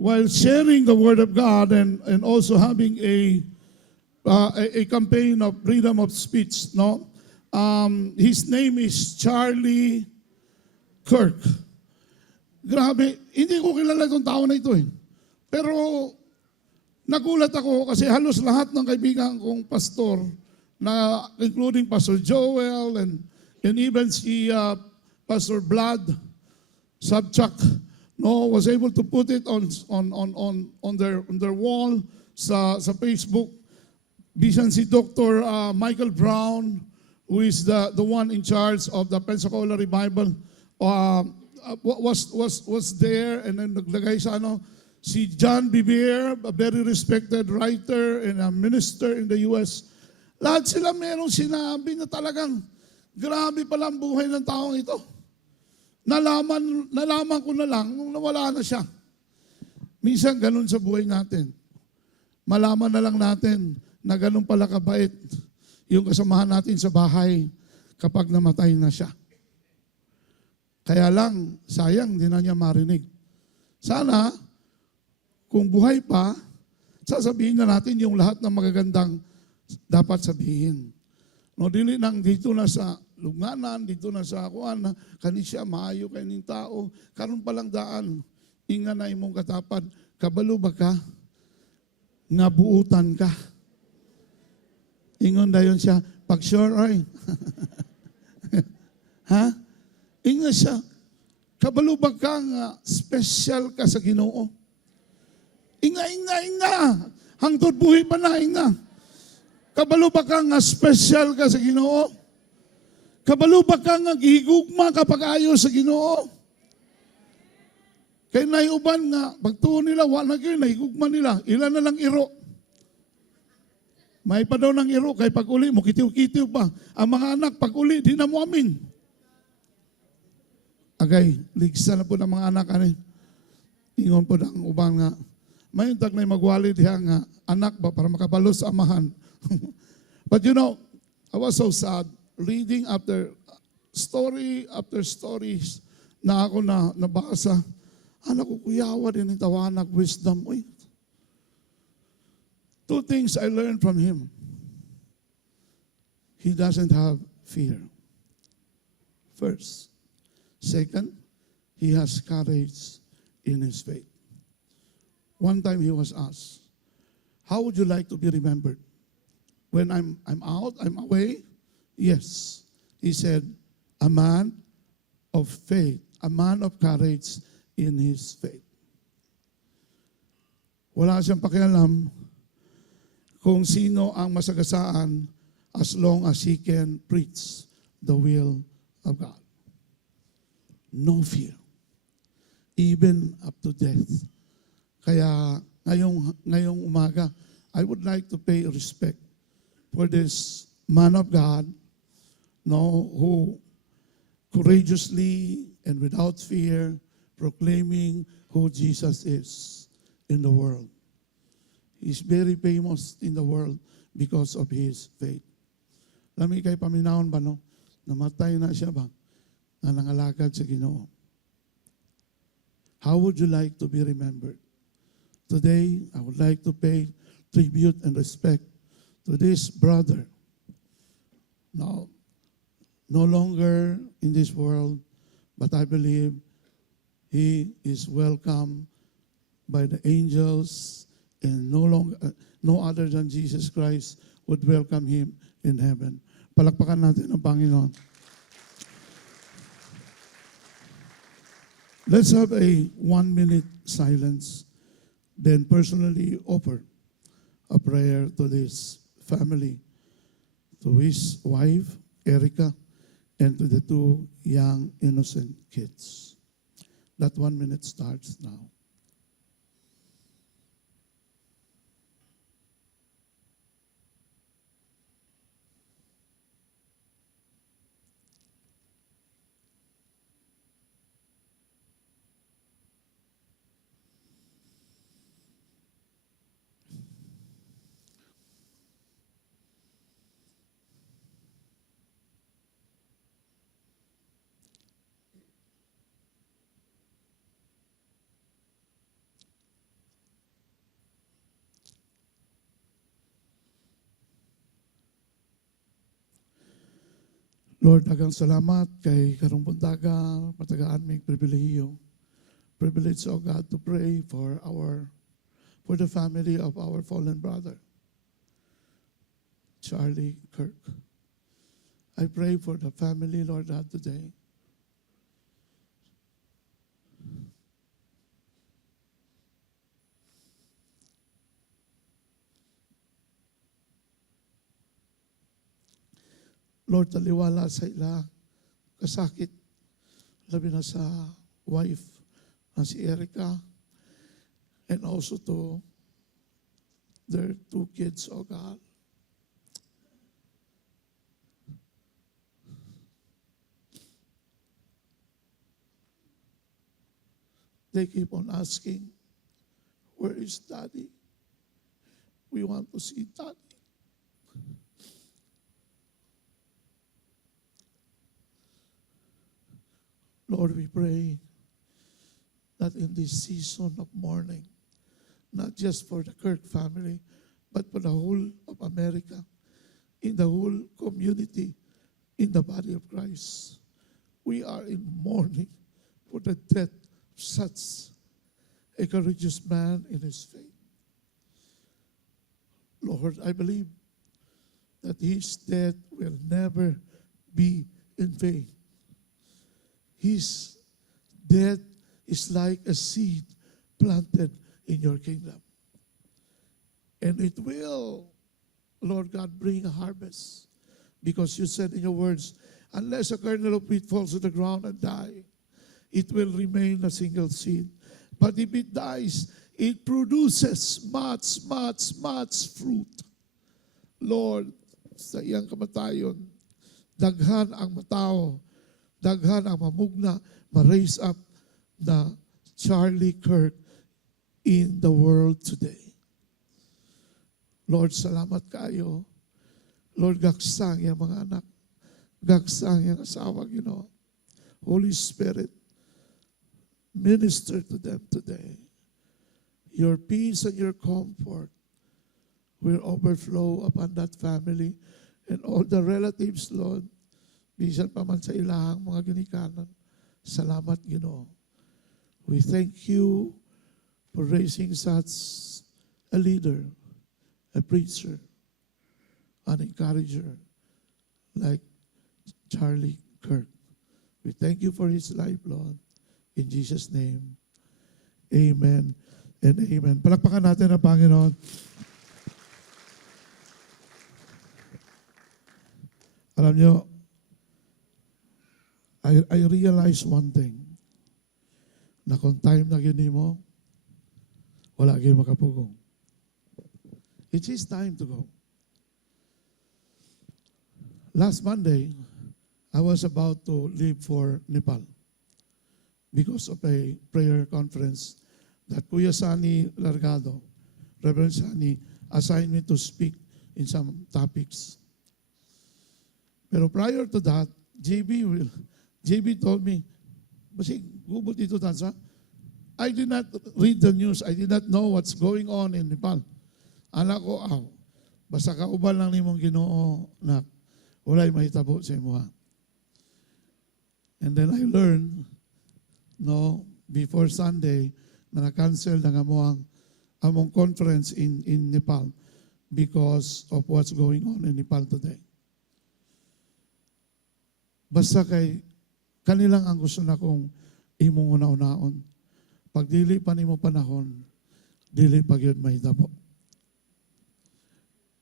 while sharing the Word of God and also having a campaign of freedom of speech, no? His name is Charlie Kirk. Grabe, hindi ko kilala itong tao na ito eh. Pero nagulat ako kasi halos lahat ng kaibigan kong pastor, na including Pastor Joel and even si Pastor Vlad Sabchak, no, was able to put it on their wall sa Facebook. Bisan si Dr. Michael Brown, who is the one in charge of the Pensacola Revival, was there, and then naglagay sa si John Bevere, a very respected writer and a minister in the US. Lahat sila merong sinabi na talagang grabe pala ang buhay ng taong ito. Nalaman ko na lang nung nawala na siya. Minsan ganun sa buhay natin. Malaman na lang natin na ganun pala kabait yung kasamahan natin sa bahay kapag namatay na siya. Kaya lang, sayang, di na niya marinig. Sana, kung buhay pa, sasabihin na natin yung lahat ng magagandang dapat sabihin. No, dili nang dito na sa lugnanan, dito na sa kuan na kani siya maayo kaning tao, karon pa lang daan inga na imong katapad, kabalo ba ka nga buutan ka. Ingon dayon siya, pag sure oy. Ha? Inga siya, kabalo ba ka nga special ka sa Ginoo? Inga. Hangtod buhi pa na, inga. Kabalo ba ka nga special ka sa Ginoo? Kabalo ba ka nga gihigugma kapag ayo sa Ginoo? Kaya naiuban nga, pagtuon nila, wala na kayo, nahigugma nila. Ilan na lang iro. May pa daw ng iro, kaya pag uli mo, kitiw-kitiw pa. Ang mga anak, pag uli, di na mo amin. Agay, ligsa na po ng mga anak. Ingon po ng ubang nga, may tag na magwali diha nga, anak ba, para makabalo sa amahan. But you know, I was so sad reading after stories na ako na nabasa. Anak ko kuyawa din yung tawanag wisdom. Uy. Two things I learned from him. He doesn't have fear. First. Second, he has courage in his faith. One time he was asked, how would you like to be remembered? When I'm out, I'm away? Yes. He said, a man of faith, a man of courage in his faith. Wala siyang pakialam kung sino ang masagasaan as long as he can preach the will of God. No fear. Even up to death. Kaya ngayong umaga, I would like to pay respect for this man of God, who courageously and without fear proclaiming who Jesus is in the world. He's very famous in the world because of his faith. Lami kay paminahon ba, namatay na siya ba? Na nangalagad sa Ginoo. How would you like to be remembered? Today, I would like to pay tribute and respect to this brother. Now, no longer in this world, but I believe he is welcome by the angels, and no other than Jesus Christ would welcome him in heaven. Palakpakan natin ang Panginoon. Let's have a 1-minute silence, then personally offer a prayer to this family, to his wife, Erica, and to the 2 young innocent kids. That 1 minute starts now. Lord, dagang salamat kay karong buntaga, matagaan may pribilehiyo. Privilege, O God, to pray for the family of our fallen brother, Charlie Kirk. I pray for the family, Lord God, today. Lord, taliwala sa ila, kasakit, labi na sa wife na si Erica, and also to their 2 kids, O God. They keep on asking, where is Daddy? We want to see Daddy. Lord, we pray that in this season of mourning, not just for the Kirk family, but for the whole of America, in the whole community, in the body of Christ, we are in mourning for the death of such a courageous man in his faith. Lord, I believe that his death will never be in vain. His death is like a seed planted in your kingdom. And it will, Lord God, bring a harvest. Because you said in your words, unless a kernel of wheat falls to the ground and die, it will remain a single seed. But if it dies, it produces much fruit. Lord, sa iyang kamatayon, daghan ang matao, daghan ang mamugna, ma-raise up the Charlie Kirk in the world today. Lord, salamat kayo. Lord, gaksang yung mga anak. Gaksang yung asawa, Ginoo. Holy Spirit, minister to them today. Your peace and your comfort will overflow upon that family and all the relatives, Lord. Bisan pa man sa ilahang mga ginikanan. Salamat, Ginoo. We thank you for raising such a leader, a preacher, an encourager like Charlie Kirk. We thank you for his life, Lord. In Jesus' name, amen and amen. Palakpakan natin ang Panginoon. Alam nyo, I realize one thing, na kung time na gini mo, wala gini makapugong. It is time to go. Last Monday, I was about to leave for Nepal because of a prayer conference that Kuya Sani Largado, Reverend Sani, assigned me to speak in some topics. Pero prior to that, JB told me, basig, gubot dito tansa. I did not read the news. I did not know what's going on in Nepal. Anak ko, basta kauban lang nimong Ginoo na walay mahitabo sa imuha. And then I learned, before Sunday, na na-cancel na nga among conference in Nepal because of what's going on in Nepal today. Basta kay kanilang ang gusto na kong imong una-unaon. Pag dili pa nimo panahon, dili pa gyud mahitabo.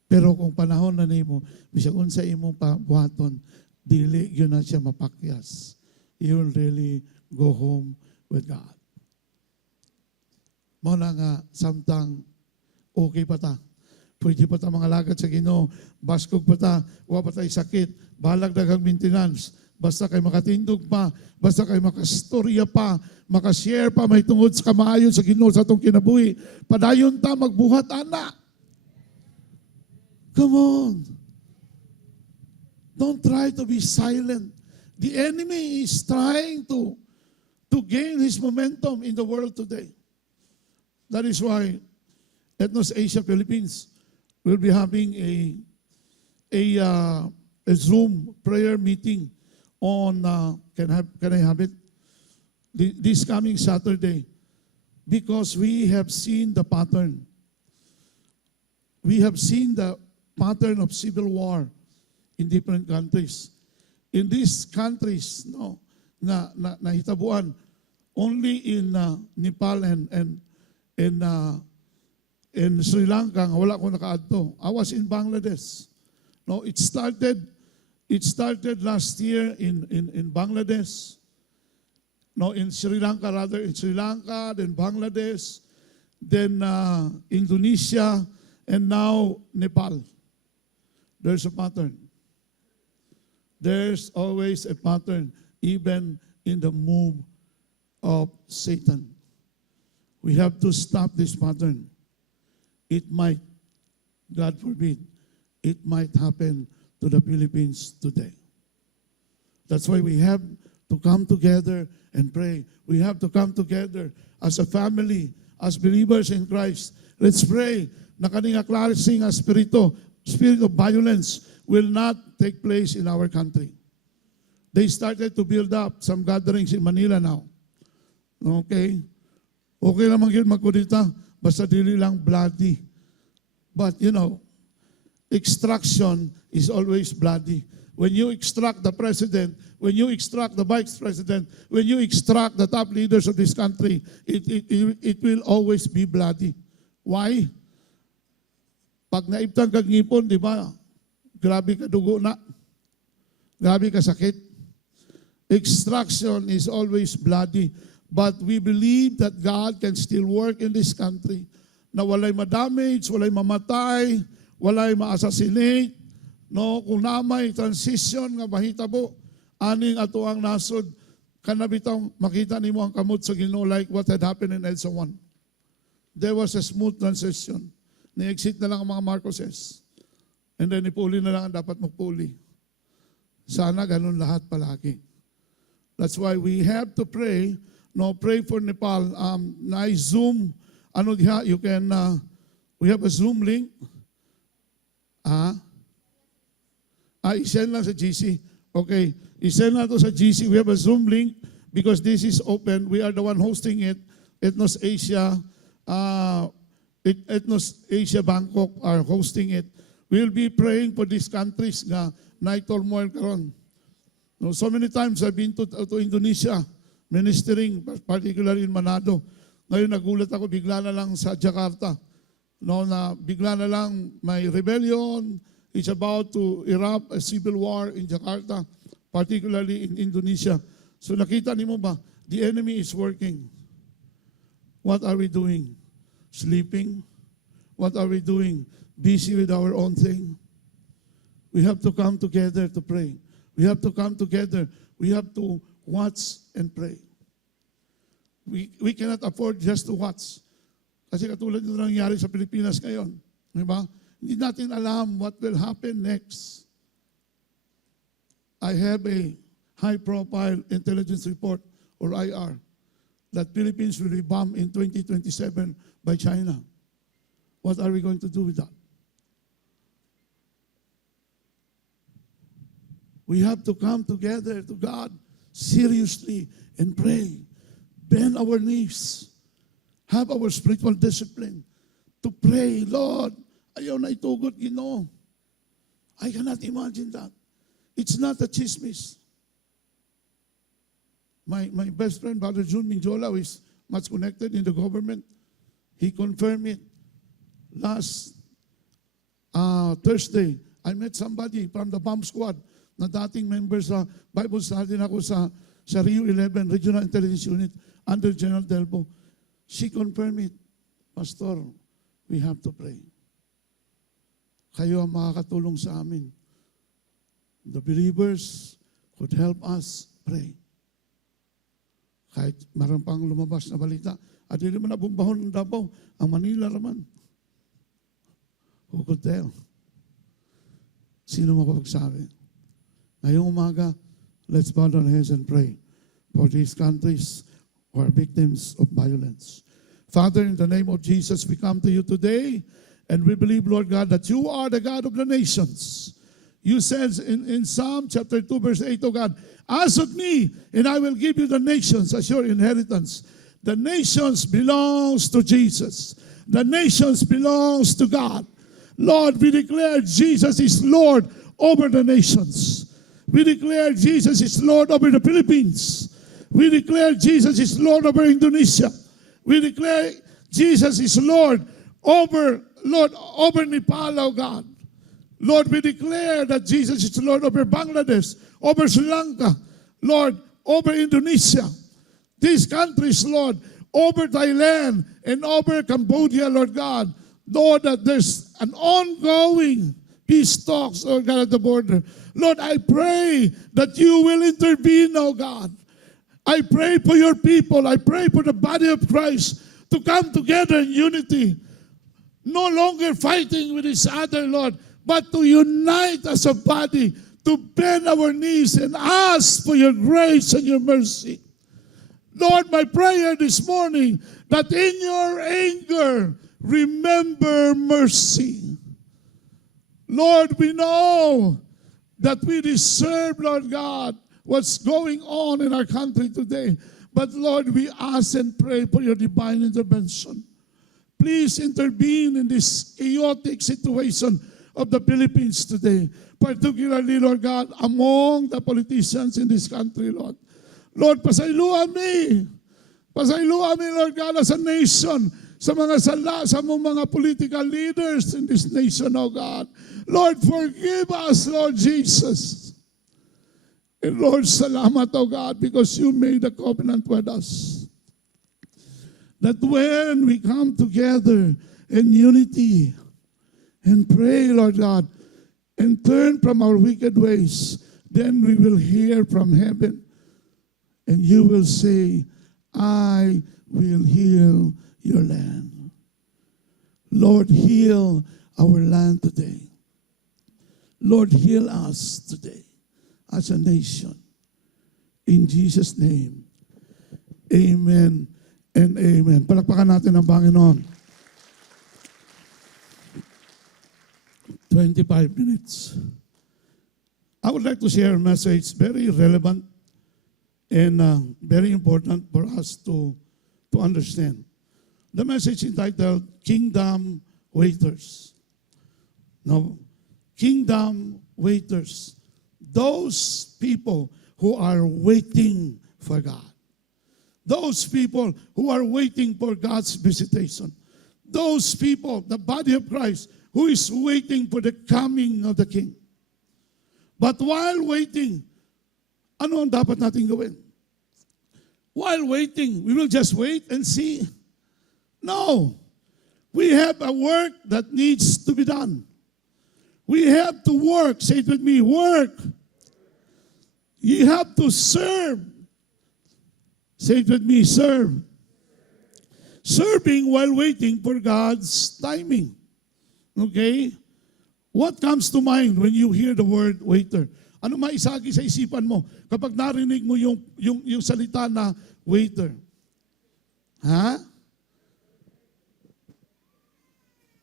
Pero kung panahon na nimo, bisag unsa imong pabuhaton, dili gyud na siya mapakyas. You will really go home with God. Mo na nga samtang okay pa ta. Pwede pa ta mga lagad sa Ginoo, baskog pa ta, wa pa tay sakit, balag daghang maintenance. Basta kay makatindog pa, basta kay makastorya pa, makashare pa, may tungod sa kamaayon sa Ginoo sa atong kinabuhi. Padayon ta magbuhat, ana. Come on. Don't try to be silent. The enemy is trying to gain his momentum in the world today. That is why Ethnos Asia Philippines will be having a Zoom prayer meeting on, can I have it? This coming Saturday, because we have seen the pattern. We have seen the pattern of civil war in different countries. In these countries, no, na nahitabuan, only in Nepal and in Sri Lanka, nga wala ko nakaadto. I was in Bangladesh. No, it started last year in Bangladesh. No, in Sri Lanka rather, in Sri Lanka, then Bangladesh, then Indonesia, and now Nepal. There's a pattern. There's always a pattern, even in the move of Satan. We have to stop this pattern. It might, God forbid, it might happen to the Philippines today. That's why we have to come together and pray. We have to come together as a family, as believers in Christ. Let's pray na kaning klaseng spirit of violence will not take place in our country. They started to build up some gatherings in Manila now. Okay? Okay naman yun magkudita, basta dili lang bloody. But you know, extraction is always bloody. When you extract the president, when you extract the vice president, when you extract the top leaders of this country, it will always be bloody. Why? Pag naibtang kag ngipon, di ba? Grabe ka dugo na. Grabe ka sakit. Extraction is always bloody. But we believe that God can still work in this country. Na walay ma-damage, walay mamatay, walay ma-assassinate. No, kung namay transition nga mahitabo, aning ato ang nasod, kanabitang makita nimo ang kamot sa Ginoo like what had happened in EDSA 1. There was a smooth transition. Ni-exit na lang ang mga Marcoses. And then ipuli na lang ang dapat magpuli. Sana ganun lahat palagi. That's why we have to pray. No, pray for Nepal. Na-Zoom, ano diha, you can, we have a Zoom link. I-send lang sa GC. Okay, i-send na to sa GC. We have a Zoom link because this is open. We are the one hosting it. Ethnos Asia, Ethnos Asia Bangkok are hosting it. We'll be praying for these countries nga na turmoil karon. No, so many times I've been to Indonesia ministering, particularly in Manado. Ngayon nagulat ako, bigla na lang sa Jakarta. No, na bigla na lang may rebellion. It's about to erupt a civil war in Jakarta, particularly in Indonesia. So nakita niyo ba, the enemy is working. What are we doing? Sleeping? What are we doing? Busy with our own thing? We have to come together to pray. We have to come together. We have to watch and pray. We cannot afford just to watch. Kasi katulad nito nangyari sa Pilipinas ngayon. Di ba? Hindi natin alam what will happen next. I have a high-profile intelligence report, or IR, that Philippines will be bombed in 2027 by China. What are we going to do with that? We have to come together to God seriously and pray. Bend our knees. Have our spiritual discipline to pray, Lord, ayaw na itugot, Ginoo. I cannot imagine that. It's not a chismis. My best friend, Brother June Minjola, who is much connected in the government, he confirmed it. Last Thursday, I met somebody from the bomb squad na dating member sa Bible study na ako sa Rio 11 Regional Intelligence Unit under General Delbo. She confirmed it. Pastor, we have to pray. Kayo ang makakatulong sa amin. The believers could help us pray. Kahit meron pang lumabas na balita, at hindi man nabumbahon ng Davao, ang Manila naman. Who could tell? Sino makapagsabi? Ngayong umaga, let's bow our heads and pray for these countries who are victims of violence. Father, in the name of Jesus, we come to you today, and we believe, Lord God, that you are the God of the nations. You said in Psalm chapter 2, verse 8, oh God, ask of me, and I will give you the nations as your inheritance. The nations belongs to Jesus. The nations belongs to God. Lord, we declare Jesus is Lord over the nations. We declare Jesus is Lord over the Philippines. We declare Jesus is Lord over Indonesia. We declare Jesus is Lord over Nepal, oh God. Lord, we declare that Jesus is Lord over Bangladesh, over Sri Lanka, Lord, over Indonesia. These countries, Lord, over Thailand and over Cambodia, Lord God. Lord, that there's an ongoing peace talks, Lord God, at the border. Lord, I pray that you will intervene, oh God. I pray for your people. I pray for the body of Christ to come together in unity. No longer fighting with each other, Lord, but to unite as a body, to bend our knees and ask for your grace and your mercy. Lord, my prayer this morning, that in your anger, remember mercy. Lord, we know that we deserve, Lord God, what's going on in our country today. But Lord, we ask and pray for your divine intervention. Please intervene in this chaotic situation of the Philippines today, particularly, Lord God, among the politicians in this country, Lord. Lord, pasayluan me, Lord God, as a nation, sa mga political leaders in this nation, oh God. Lord, forgive us, Lord Jesus. And Lord, salamat, oh God, because you made a covenant with us. That when we come together in unity and pray, Lord God, and turn from our wicked ways, then we will hear from heaven. And you will say, I will heal your land. Lord, heal our land today. Lord, heal us today as a nation. In Jesus' name, amen and amen. Palakpakan natin ang Panginoon. 25 minutes. I would like to share a message very relevant and very important for us to understand. The message entitled Kingdom Waiters. No, Kingdom Waiters. Those people who are waiting for God. Those people who are waiting for God's visitation. Those people, the body of Christ, who is waiting for the coming of the King. But while waiting, ano ang dapat natin gawin? While waiting, we will just wait and see. No. We have a work that needs to be done. We have to work. Say it with me, work. You have to serve. Say it with me, serve. Serving while waiting for God's timing. Okay? What comes to mind when you hear the word waiter? Ano maisagi sa isipan mo kapag narinig mo yung salita na waiter? Ha?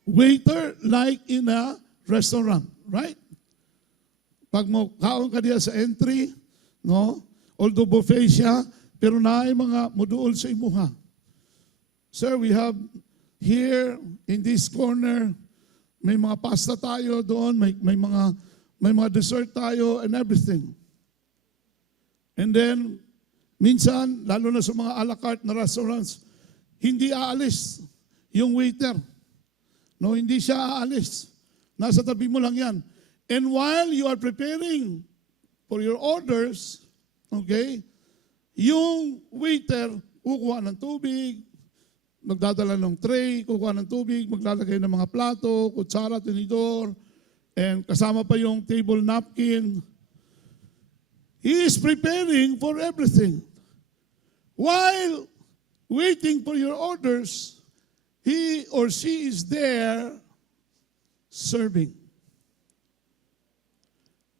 Waiter like in a restaurant, right? Pag mo kaon ka diya sa entry, no? Although buffet siya, pero naay mga moduol sa imuha. Sir, we have here in this corner, may mga pasta tayo doon, may mga dessert tayo and everything. And then, minsan, lalo na sa mga a la carte na restaurants, hindi aalis yung waiter. No, hindi siya aalis. Nasa tabi mo lang yan. And while you are preparing for your orders, okay, yung waiter, kukuha ng tubig, magdadala ng tray, kukuha ng tubig, maglalagay ng mga plato, kutsara, tinidor, and kasama pa yung table napkin. He is preparing for everything. While waiting for your orders, he or she is there serving.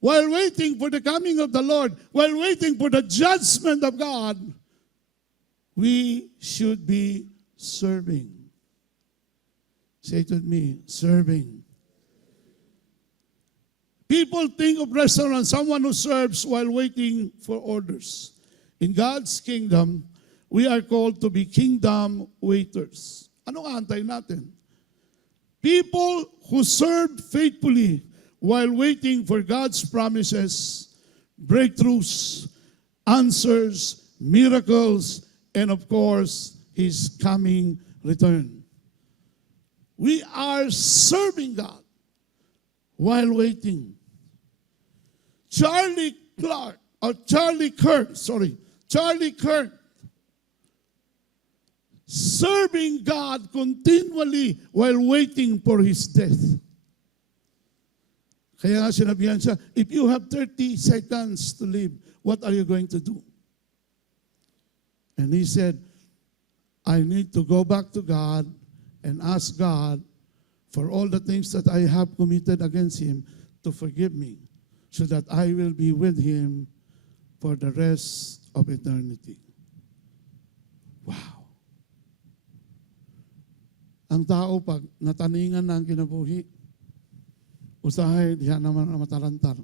While waiting for the coming of the Lord, while waiting for the judgment of God, we should be serving. Say it with me, serving. People think of restaurant, someone who serves while waiting for orders. In God's kingdom, we are called to be kingdom waiters. Ano ang antay natin? People who serve faithfully while waiting for God's promises, breakthroughs, answers, miracles, and of course, His coming return. We are serving God while waiting. Charlie Kirk, serving God continually while waiting for his death. Kaya nga sinabihan siya, if you have 30 seconds to live, what are you going to do? And he said, I need to go back to God and ask God for all the things that I have committed against Him to forgive me so that I will be with Him for the rest of eternity. Wow. Ang tao pag nataningan na ang kinabuhi, usahay diha naman ang matalantar.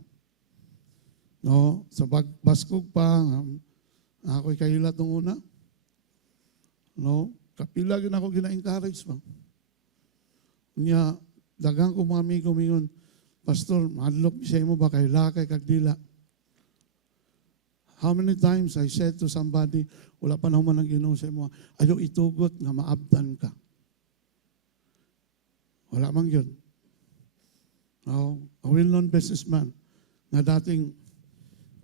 No, sa baskog pa, ako'y kahilat nung una. No, kapila gina ako gina-encourage pa. Niya, dagang ko mga amigo mingon, Pastor, madlok siya mo ba kay lakay kagdila? How many times I said to somebody, wala pa naman ang Ginoo sa mo, ayaw itugot nga maabdan ka. Wala man yun. No, a well-known businessman nga dating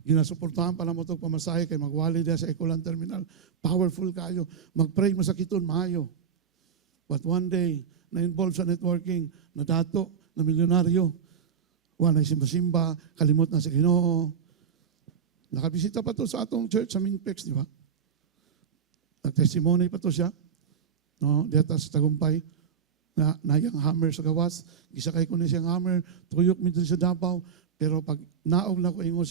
ginasuportahan pa na mo itong pamasahe kay magwali diya sa Ecolan Terminal. Powerful kayo. Mag-pray masakiton, maayo. But one day, na-involve sa networking, na dato, na milyonaryo. Wala simba-simba, kalimot na sa Ginoo. Nakabisita pa to sa atong church sa Minpex, di ba? Nag-testimony pa to siya. No, dito sa Tagumpay. Na yung hammer sa gawas. Gisakay ko na siyang hammer. Tuyok mi dun sa Davao. Pero pag naog na ko ingon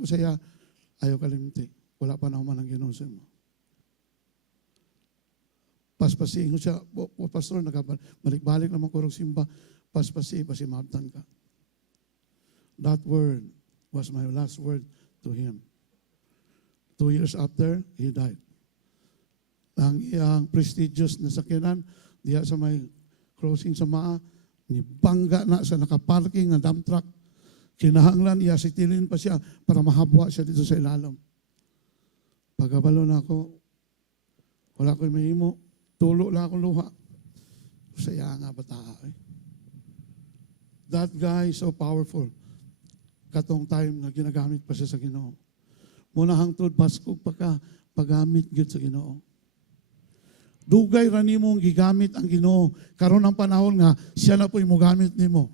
ko siya, ayaw kalimti. Wala pa na man ang Ginoo sa mo. Paspasi, ingon siya, Pastor, balik-balik naman ko simba. Paspasi, mabtan ka. That word was my last word to him. 2 years after, he died. Ang iyang prestigious na sakyanan, diya sa may crossing sa Maa, ni bangga na sa nakaparking na dump truck. Kinahanglan, iasitilin pa siya para mahabwa siya dito sa ilalim. Pagkabalo na ako, wala ko'y mahimo, tulo lang akong luha. Saya nga bata. That guy is so powerful. Katong time na ginagamit pa siya sa Ginoo. Muna hangtod, baskog pa ka, paggamit gid sa Ginoo. Dugay ra nimong gigamit ang Ginoo karon ang panahon nga siya na po'y mogamit nimo.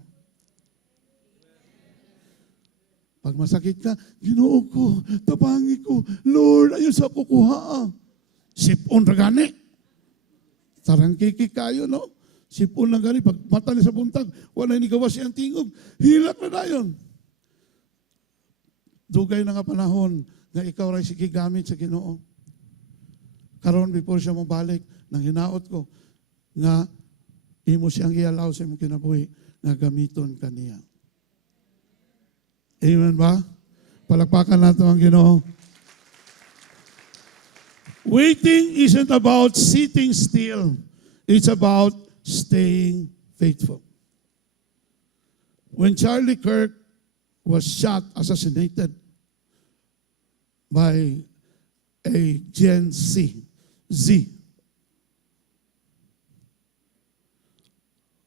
Pag masakit ka, Ginoo ko, tabangi ko, Lord, ayaw sa kukuha. Sipon ra gani. Tarangkiki kayo, no? Sipon lang gani. Pag mata ni sa buntag, wala ni gawas siyang tingog. Hilak na dayon. Dugay na nga panahon nga ikaw ray sige gamit sa Ginoo. Karon before siya mo balik, nang hinaot ko, nga imo siyang i-allow sa imong kinabuhi, nga gamiton kaniya. Amen ba? Palakpakan natin ang Ginoo. Waiting isn't about sitting still. It's about staying faithful. When Charlie Kirk was assassinated by a Gen Z.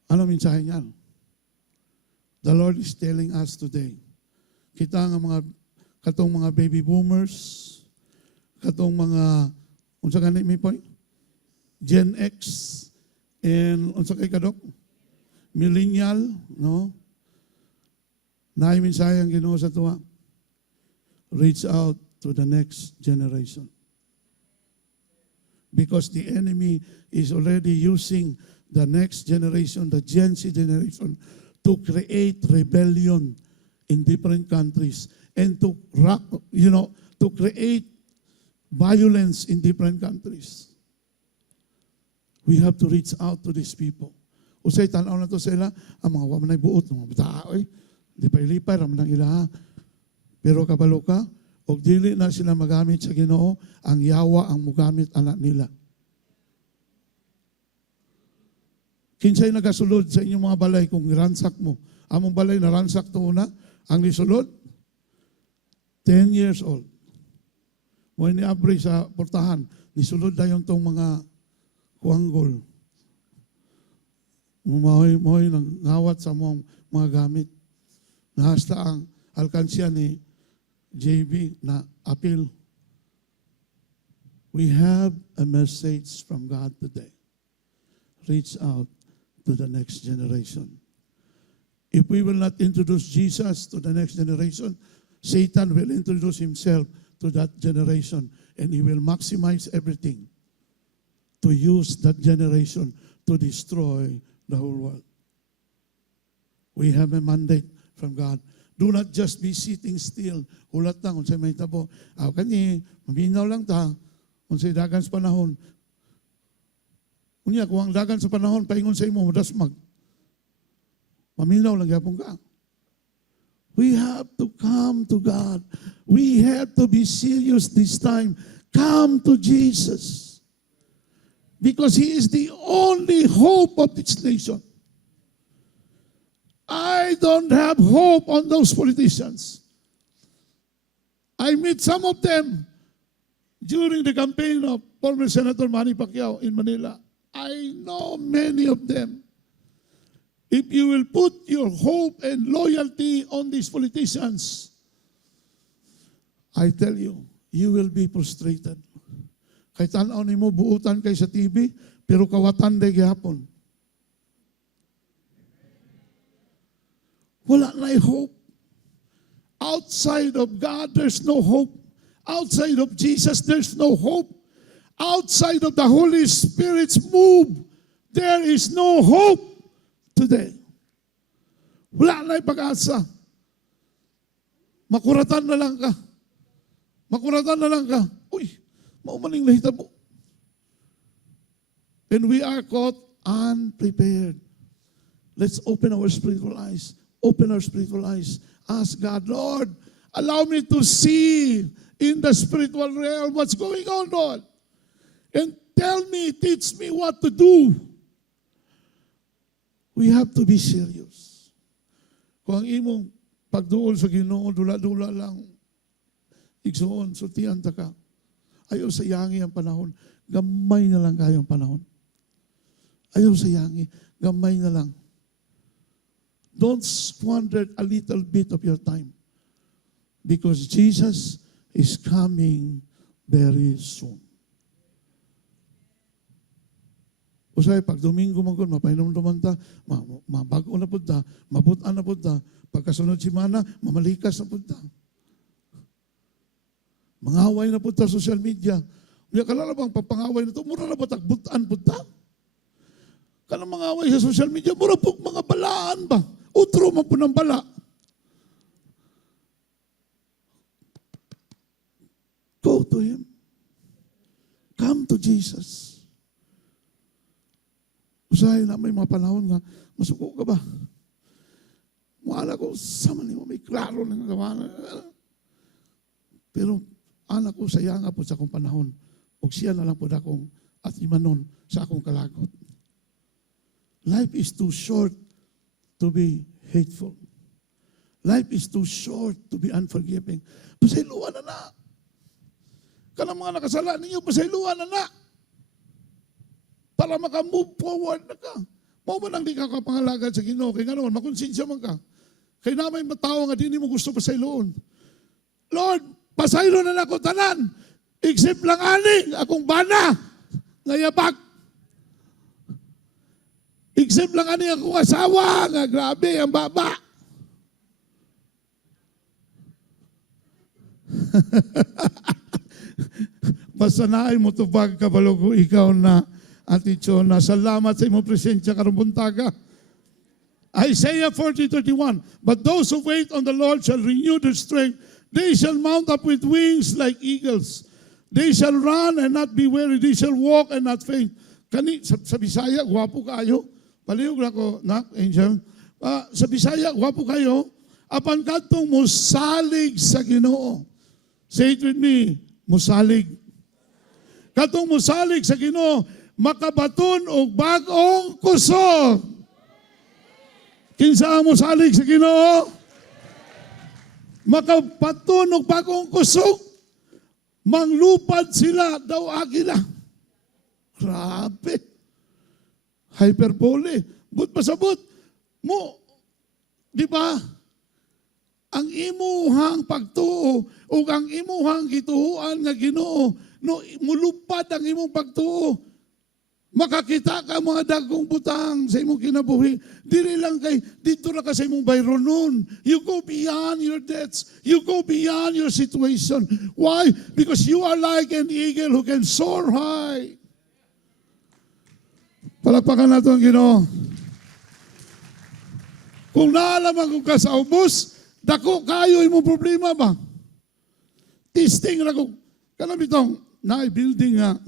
Ano mensahe niyan? The Lord is telling us today, kita nga katong mga baby boomers, katong mga, unsa gani may point? Gen X, and unsa kay kadok? Millennial, no? Naay mensahe ang Ginoo sa tuwa. Reach out to the next generation. Because the enemy is already using the next generation, the Gen Z generation, to create rebellion in different countries and to create violence in different countries. We have to reach out to these people. Usay tanaw na to sila, ang mga wamanay buot, mga bata, Di pa ilipay raman ang ilaha. Pero kabalo ka, og dili na sila magamit sa Ginoo, ang yawa ang mugamit anak nila. Kinsay nagasulod sa inyong mga balay kung ransak mo? Among balay na ransak to una, ang nisulod, 10 years old. Mo ni abri sa portahan, nisulod na yung tong mga kuanggol. Mumahoy nang ngawat sa mga gamit. Nahasta ang alkansya ni JB na appeal. We have a message from God today. Reach out to the next generation. If we will not introduce Jesus to the next generation, Satan will introduce himself to that generation and he will maximize everything to use that generation to destroy the whole world. We have a mandate from God. Do not just be sitting still. Hulat lang, kung sa'y may tabo. Kani, maminaw lang ta, kung sa'y dagan sa panahon. Kunya, kung ang dagan sa panahon, paingon sa imo, dasmag. Maminaw lang yapon ka. We have to come to God. We have to be serious this time. Come to Jesus. Because He is the only hope of this nation. I don't have hope on those politicians. I meet some of them during the campaign of former Senator Manny Pacquiao in Manila. I know many of them. If you will put your hope and loyalty on these politicians, I tell you, you will be frustrated. Kay tanaw nimo buutan kay sa TV, pero kawatan day gihapon. Wala na hope. Outside of God, there's no hope. Outside of Jesus, there's no hope. Outside of the Holy Spirit's move, there is no hope today. Wala na pag-asa. Makuratan na lang ka. Makuratan na lang ka. Uy, maumaning nahitabo. And we are caught unprepared. Let's open our spiritual eyes. Open our spiritual eyes. Ask God, Lord, allow me to see in the spiritual realm what's going on, Lord. And tell me, teach me what to do. We have to be serious. Kung ang imong pagduol sa Ginoo, dula-dula lang, igsuon, sultian ta ka. Ayaw sayangi ang panahon. Gamay na lang kayo ang panahon. Ayaw sayangi. Gamay na lang. Don't squander a little bit of your time. Because Jesus is coming very soon. Usay, pag Domingo man kun, mapainom-duman ta, mabago na po ta, mabutan na po ta, pagkasunod simana, mamalikas na po ta. Mangaway na po ta social media. Kaya kalala bang pagpangaway na ito, mura na po tagbutan po ta. Kanang mangaway sa social media, mura po mga balaan ba? Utro man po ng bala. Go to Him. Come to Jesus. Usahay na may mga panahon nga, masuko ka ba? Wala ko, sama niyo, may klaro na gawa na. Pero anak ko, saya nga po sa akong panahon. O siya na lang po na akong at imanon sa akong kalagot. Life is too short to be hateful. Life is too short to be unforgiving. Pasayluan na na. Kanang mga nakasala ninyo, pasayluan na na. Para maka-move forward na ka. Mao man ang di ka kapangalagad sa Ginoo. Kaya nga naman, makonsensya man ka. Kaya na may matao nga, di mo gusto pasayloon. Lord, pasaylo na ako tanan. Except lang aning, akong bana. Ngayabak. Except lang aning akong asawa. Nga grabe, ang baba. Masanaay mo to bag kabalo ikaw na Ate Chona. Salamat sa imong presensya karong buntaga. Isaiah 40:31. But those who wait on the Lord shall renew their strength. They shall mount up with wings like eagles. They shall run and not be weary. They shall walk and not faint. Kani sa Bisaya, gwapo kayo. Palihog na ko, nak, Angel. Sa Bisaya, gwapo kayo. apan kadtong musalig sa Ginoo. Say it with me, musalig. Kadtong musalig sa Ginoo, makabaton og bag-ong kusog. Kinsa ang musalig sa Ginoo? Makabaton og bag-ong kusog. Manglupad sila daw agila. Grabe. Hyperbole. But pasabot mo, di ba? Ang imuhang pagtuo o ang imuhang gituhuan nga Ginoo, no, mulupad ang imong pagtuo. Makakita ka mga dagkong butang sa imong kinabuhi. Dili lang kay, dito na ka sa imong bayronon. You go beyond your debts. You go beyond your situation. Why? Because you are like an eagle who can soar high. Palakpakan nato ang Ginoo. Kung naalaman ko ka sa ubos, dako kayo imong problema ba? Testing na ko. Kanang bitong, na-building nga.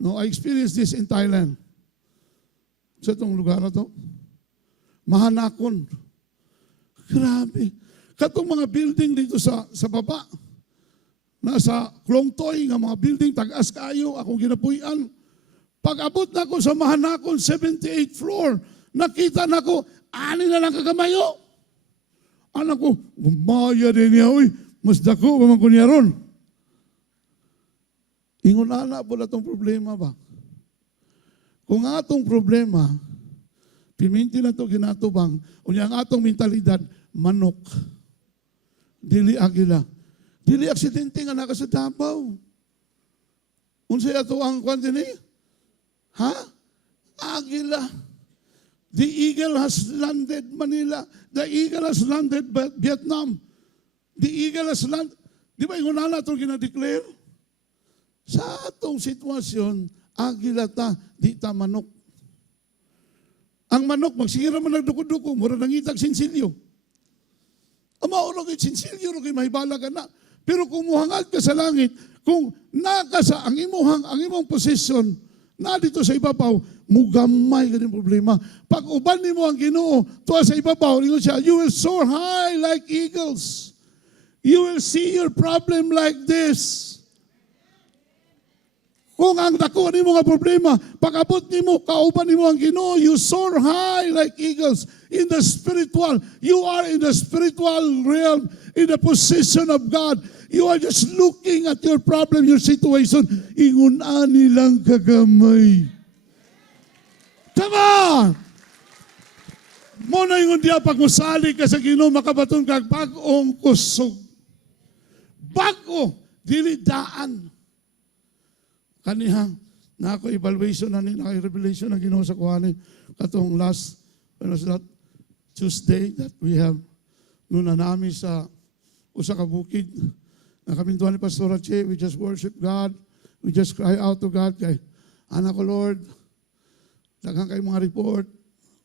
No, I experienced this in Thailand. Sa itong lugar na to. Mahanakon. Grabe. Katong mga building dito sa baba. Nasa Klongtoy nga mga building, tagas kayo, akong ginapuyan. Pag abot na ko sa Mahanakon, 78th floor, nakita na ko, ani na lang kagamayo. Anak ko, gumaya din niya, uy, mas dako, mamang kunya ron. Ingon ana po na itong problema ba? Kung atong problema, piminti na ito ginatubang, unya ang atong mentalidad, manok. Dili agila. Dili aksidente nga naka sa Davao. Unsay ato ang kwantini? Ha? Agila. The eagle has landed Manila. The eagle has landed Vietnam. The eagle has landed. Di ba ingon ana itong ginadeclare? Sa atong sitwasyon, agila ta, di ta manok. Ang manok, magsingira man nagduko-duko, mura nangitag sinsilyo. Ang mauro kay sinsilyo, kay mahibala ka na. Pero kung muhangad ka sa langit, kung nakasa ang imong posisyon, na dito sa ibabaw, mugamay ka din problema. Pag uban ni mo ang Ginoo, tuwa sa ibabaw, siya, you will soar high like eagles. You will see your problem like this. Kung ang dako ni mo nga problema, pag-abot ni mo, kauban ni mo ang Ginoo, you soar high like eagles in the spiritual. You are in the spiritual realm, in the position of God. You are just looking at your problem, your situation. Ingunan nilang kagamay. Come on! Muna yung diya, pag musali ka sa Ginoo, makabaton kag bag-ong kusog. Bago, dili daan. Kanihang, na ako evaluation na ni, naka-revelation na Ginoo sa kuhanin. Katong last Tuesday that we have, noon na namin sa usa ka bukid, nakamintuan ni Pastor Che, we just worship God, we just cry out to God, kay, anak ko Lord, daghang kay mga report,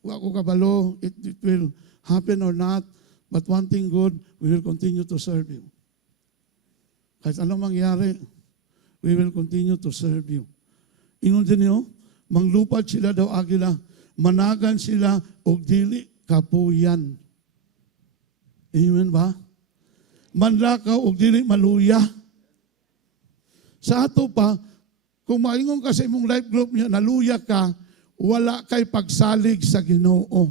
wa ko kabalo, it will happen or not, but one thing good, we will continue to serve you. Kahit anong mangyari, we will continue to serve you. Ingon din niyo, manglupad sila daw agila, managan sila og dili kapuyan. Amen ba? Manlakaw og dili maluya. Sa ato pa, kung maingon ka sa imong life group niya, naluya ka, wala kay pagsalig sa Ginoo.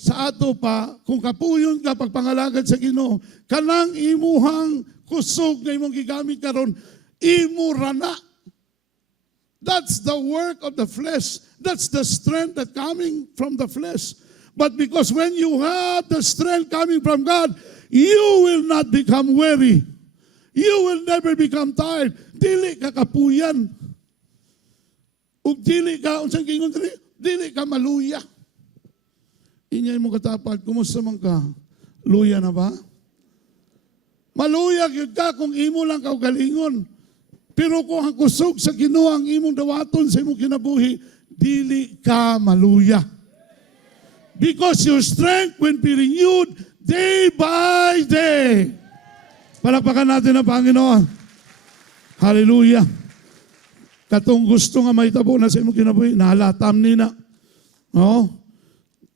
Sa ato pa, kung kapuyon ka pagpangalagad sa Ginoo, kanang imuhang kusog na imong gigamit karon, imo rana. That's the work of the flesh. That's the strength that coming from the flesh. But because when you have the strength coming from God, you will not become weary. You will never become tired. Dili ka kapuyan. Ug dili ka, unsang gingon dili ka maluya. Inyay mo katapat, kumusta man ka? Luya na ba? Maluya gyud ka kung imo lang kaugalingon. Pero kung ang kusog sa Ginoo ang imong dawaton sa imong kinabuhi, dili ka maluya. Because your strength will be renewed day by day. Palakpakan natin ang Panginoon. Hallelujah. Katong gusto nga mahitabo na sa imong kinabuhi, nahalatam ni na. No?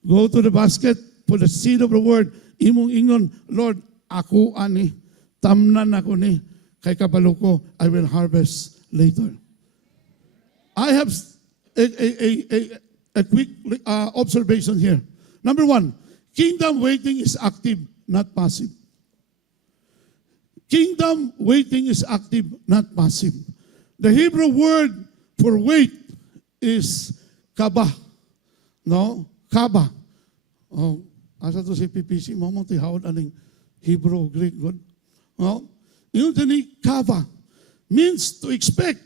Go to the basket for the seed of the word. Imong ingon, Lord, ako ani, tamnan ako ni, kay kabalo ko, I will harvest later. I have a quick observation here. Number one, kingdom waiting is active, not passive. Kingdom waiting is active, not passive. The Hebrew word for wait is kaba. No? Kaba. Oh, asa to si PPC mo mo tihawad aning Hebrew, Greek god. No? Yung tani kaba means to expect,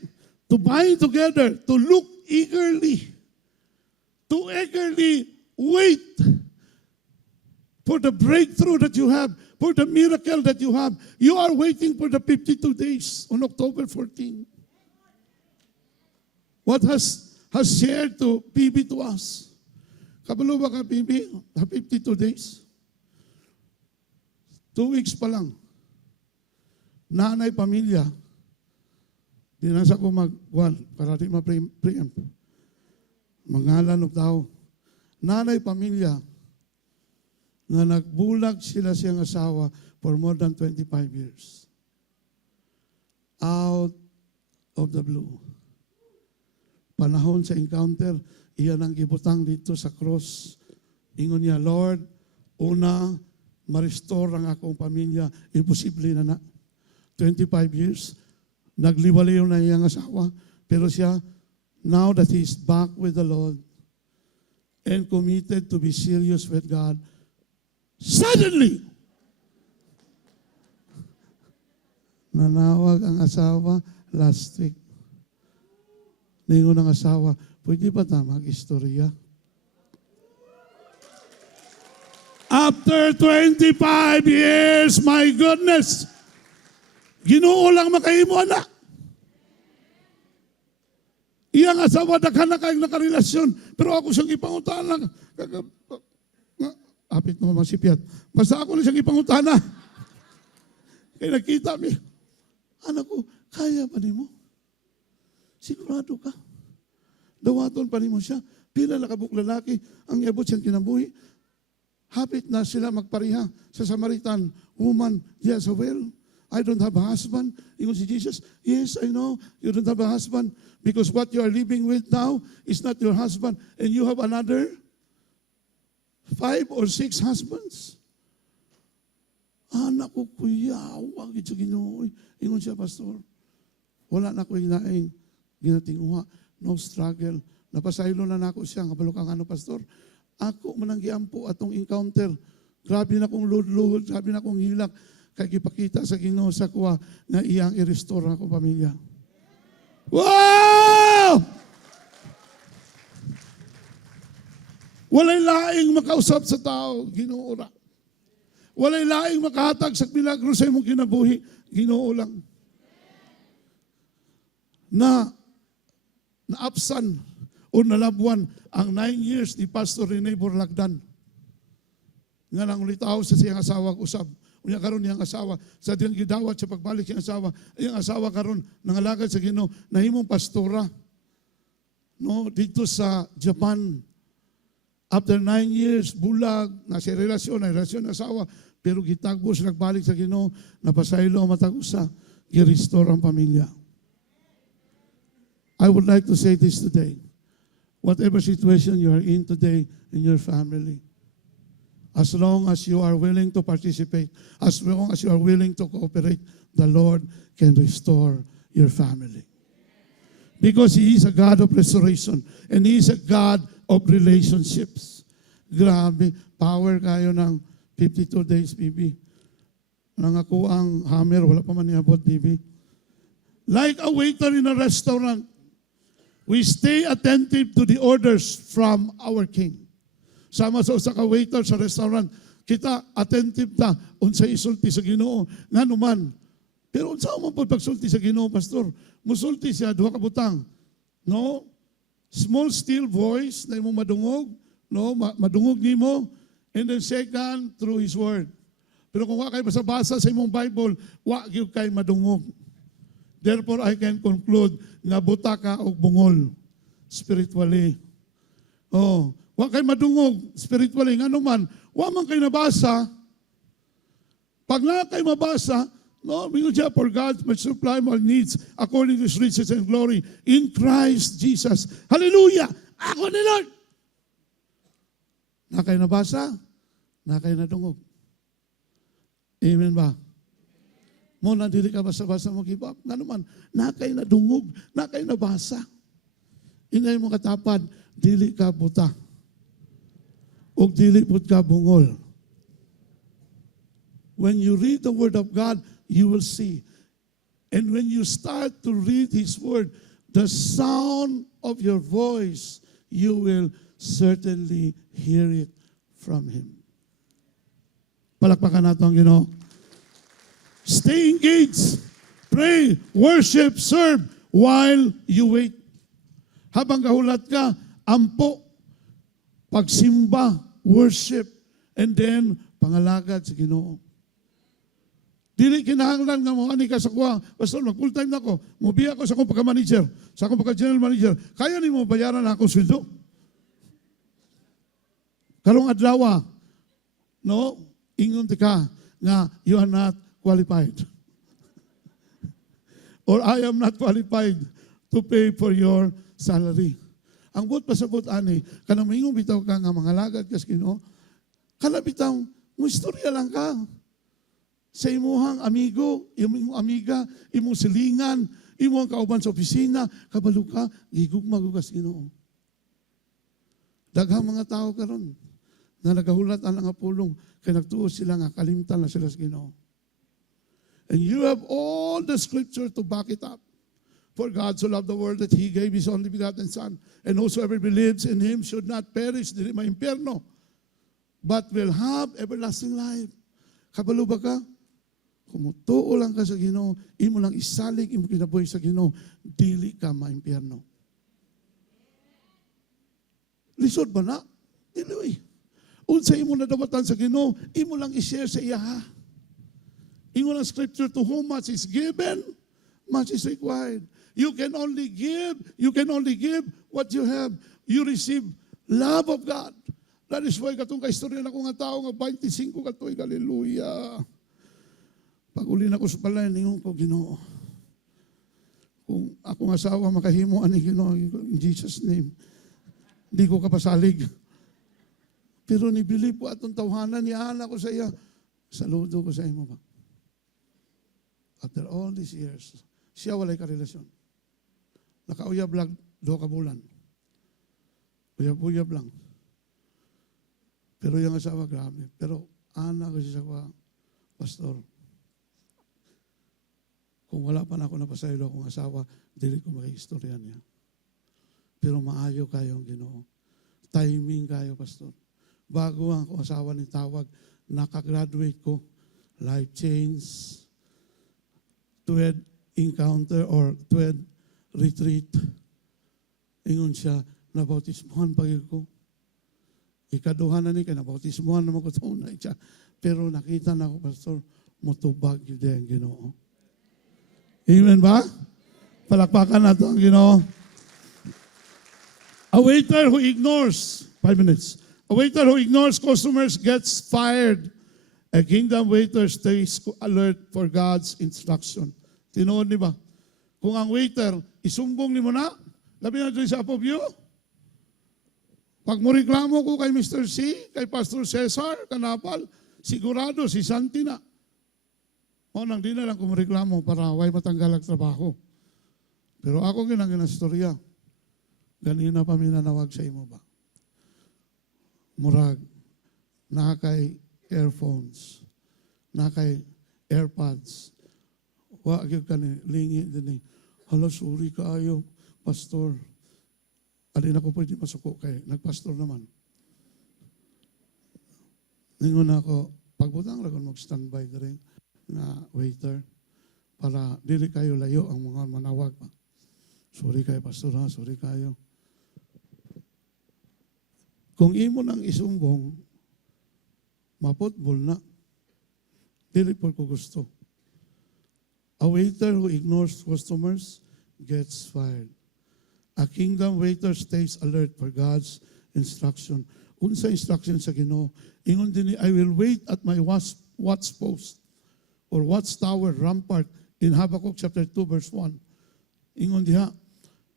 to bind together, to look eagerly, to eagerly wait for the breakthrough that you have, for the miracle that you have. You are waiting for the 52 days on October 14. What has shared to PB to us? Kabalo ba ka, PB? 52 days? 2 weeks pa lang. Nanay, pamilya. Dinasa ko mag-1 para di ma-preempt. Mangalan og tao. Nanay, pamilya na nagbulag sila siyang asawa for more than 25 years. Out of the blue. Panahon sa encounter, iyan ang gibutang dito sa cross. Ingon niya, Lord, una, ma-restore ang akong pamilya. Imposible na na. 25 years, nagliwalayo na iyang asawa. Pero siya, now that he is back with the Lord and committed to be serious with God, suddenly, nanawag ang asawa last week. Ningon ng asawa, pwede ba ta mag-istorya? After 25 years, my goodness, Ginoo lang makahimo anak. Iyang asawa daghan na kayong nakarelasyon, pero ako siyang ipangutan lang. Apit mo masipyat. Basta ako na siyang ipangutan na. Kaya nakita mi, anak ko, kaya pa ni mo? Sigurado ka? Dawaton pa ni mo siya. Pila nakabuk lalaki ang iabot siyang kinabuhi. Hapit na sila magpariha sa Samaritan woman, Jezebel. I don't have a husband. Ingon si Jesus, yes, I know you don't have a husband because what you are living with now is not your husband and you have another 5 or 6 husbands. Anak ko, kuya, wag ito Ginoo. Ingon siya, pastor. Wala na ko hinaing ginatinguha. No struggle. Napasaylo na nako siya. Kabalo kang ano, pastor? Ako mananggiampo atong encounter. Grabe na kong luhod, grabe na kong hilak. Kaya ipakita sa Ginoo sa kuha na iyang i-restore ang akong pamilya. Wow! Walay laing makausap sa tao, Ginoo ra. Walay laing makahatag sa milagro sa imong kinabuhi, Ginoo lang. Na-absan o nalabuan ang 9 years ni Pastor Rene Borlagdan. Nga nang ulitaw sa siyang asawa usab. Unya karon niyang asawa sa diyang gidawat sa pagbalik siyang asawa. Iyang asawa karon nangalagad sa Ginoo nahimong pastora. No, dito sa Japan. After 9 years, bulag, nasa relasyon ng asawa, pero gitagbo siya nagbalik sa Ginoo, napasaylo ang matag usa, gi-restore ang pamilya. I would like to say this today. Whatever situation you are in today in your family, as long as you are willing to participate, as long as you are willing to cooperate, the Lord can restore your family. Because He is a God of restoration and He is a God of relationships. Grabe, power kayo ng 52 days, BB. Nang ako ang hammer, wala pa man niabot, BB. Like a waiter in a restaurant, we stay attentive to the orders from our King. Sama sa usa ka waiter sa restaurant, kita attentive ta unsay isulti sa Ginoo nganuman. Pero unsa man pud pagsulti sa Ginoo, pastor? Musulti siya duha ka butang. No? Small still voice na imong madungog, no? Madungog nimo, and then second through His word. Pero kung wa kay basa-basa sa imong Bible, wa gyud kay madungog. Therefore I can conclude nga buta ka og bungol spiritually. Oh, Wa kay madungog, spiritually, nga naman, wa man kay nabasa. Pag na kay mabasa, no, because siya, for God may supply all needs according to His riches and glory in Christ Jesus. Hallelujah! Ako ni Lord! Na kay nabasa, na kay nadungog. Amen ba? Mo na dili ka basa-basa mo give up. Nga naman, na kay nadungog, na kay nabasa. Ingay mo katapad, dili ka buta. O dili pud ka bungol. When you read the Word of God, you will see. And when you start to read His Word, the sound of your voice, you will certainly hear it from Him. Palakpakan natin ang Ginoo. Stay engaged. Pray, worship, serve while you wait. Habang kahulat ka, ampo, pagsimba, worship, and then pangalagad sa Ginoo. Dili kinahanglan nga mo ani ka sa kuha, pastor, mag-full time na ako, mubi ako sa akong pagka-manager, sa akong pagka-general manager, kaya ni mo bayaran na akong sweldo? Karong adlaw, no, ingon ka nga you are not qualified. Or I am not qualified to pay for your salary. Ang but pasabot ani, kanang mingong bitaw ka nga mga lagad kas Ginoo, kana bitaw mo istorya lang ka. Sa imuhang amigo, imong amiga, imong silingan, imong kauban sa opisina, kabalo ka, gigugma kas Ginoo. Daghang mga tao karon na nagahulat ang nga pulong kay nagtuo sila nga kalimtan na sila sa Ginoo. And you have all the scripture to back it up. For God so loved the world that He gave His only begotten Son, and whosoever believes in Him should not perish, dili maimpierno, but will have everlasting life. Kabalo ba ka? Kumutuo lang ka sa Ginoo, imo lang isalig, imo kinabuhi sa Ginoo, dili ka maimpierno. Lisod ba na? Dili. Unsa imo nadawatan sa Ginoo, imo lang i-share sa iya ha. Ingon ang scripture, to whom much is given, much is required. You can only give what you have. You receive love of God. That is why katong kaistorya na ko nga tao nga 25 katoy, hallelujah. Pag uli na ko sa balay, ningon ko, Ginoo, kung akong asawa makahimo ani Ginoo, in Jesus' name, hindi ko kapasalig. Pero nibili po atong tawhanan, niyahan ako sa iya, saludo ko sa imo ba. After all these years, siya walay karelasyon. Nakauyab lang 2 ka bulan. Uyab-uyab lang. Pero yung asawa, grabe. Pero ana ko siya sa pastor. Kung wala pa na ako napasaylo akong asawa, dili ko makikistorya niya. Pero maayo kayong Ginoo. Timing kayo, pastor. Bago ang akong asawa ni tawag, nakagraduate ko, life change, TUED encounter or TUED retreat. Ingon siya, nabautismuhan pagil ko. Ikaduhan na ni kaya nabautismuhan naman ko tunay siya. Pero nakita na ako, pastor, mutubag yun din, Ginoo. Amen ba? Palakpakan nato ang Ginoo. A waiter who ignores, 5 minutes. A waiter who ignores customers gets fired. A kingdom waiter stays alert for God's instruction. Tinuod ni ba? Kung ang waiter, isumbong ni mo na, labi na sa Apo View, pag mo reklamo ko kay Mr. C, kay Pastor Cesar, kanapal, sigurado si Santi na. O nang di na lang kung reklamo para way matanggal ang trabaho. Pero ako ginastorya. Ganina pa minanawag sa imo ba? Murag, nakakay earphones, nakay AirPods, wag yung lingi din eh. Hala, sorry kaayo, pastor. Alin ako pwede masuko kay nagpastor naman. Ningon ako, pagbutang lagon mag-standby na rin na waiter para dili kayo layo ang mga manawag pa. Sorry kayo, pastor ha, sorry kayo. Kung imo nang isumbong, maputbol na. Dili po ko gusto. A waiter who ignores customers gets fired. A kingdom waiter stays alert for God's instruction. Unsa instruction sa Ginoo? Ingon din I will wait at my watch post or watchtower rampart in Habakkuk chapter 2 verse 1. Ingon diha,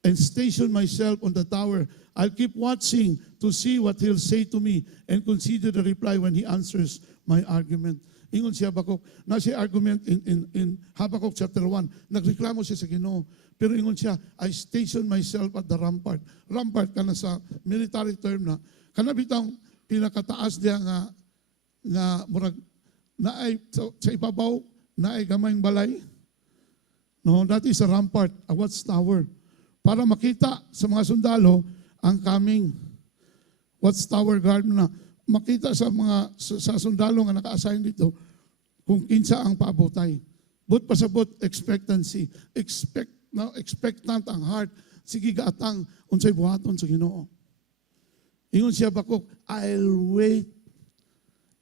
and station myself on the tower. I'll keep watching to see what he'll say to me and consider the reply when he answers my argument. Ingon si Habakkuk, na siya argument in Habakkuk chapter 1, nagreklamo siya sa Ginoo. Pero ingon siya, I station myself at the rampart. Rampart kana sa military term na, kana bitang pinakataas diya nga murag naay sa ibabaw naay gamayng balay. No, that is a rampart, a watchtower. Para makita sa mga sundalo ang coming watchtower guard na makita sa mga sa sundalo nga naka-assign dito kung kinsa ang paabotay. But pasabot expectancy, expectant ang heart, sige gaatang unsay buhaton sa Ginoo. Ingon siya Habakkuk, I'll wait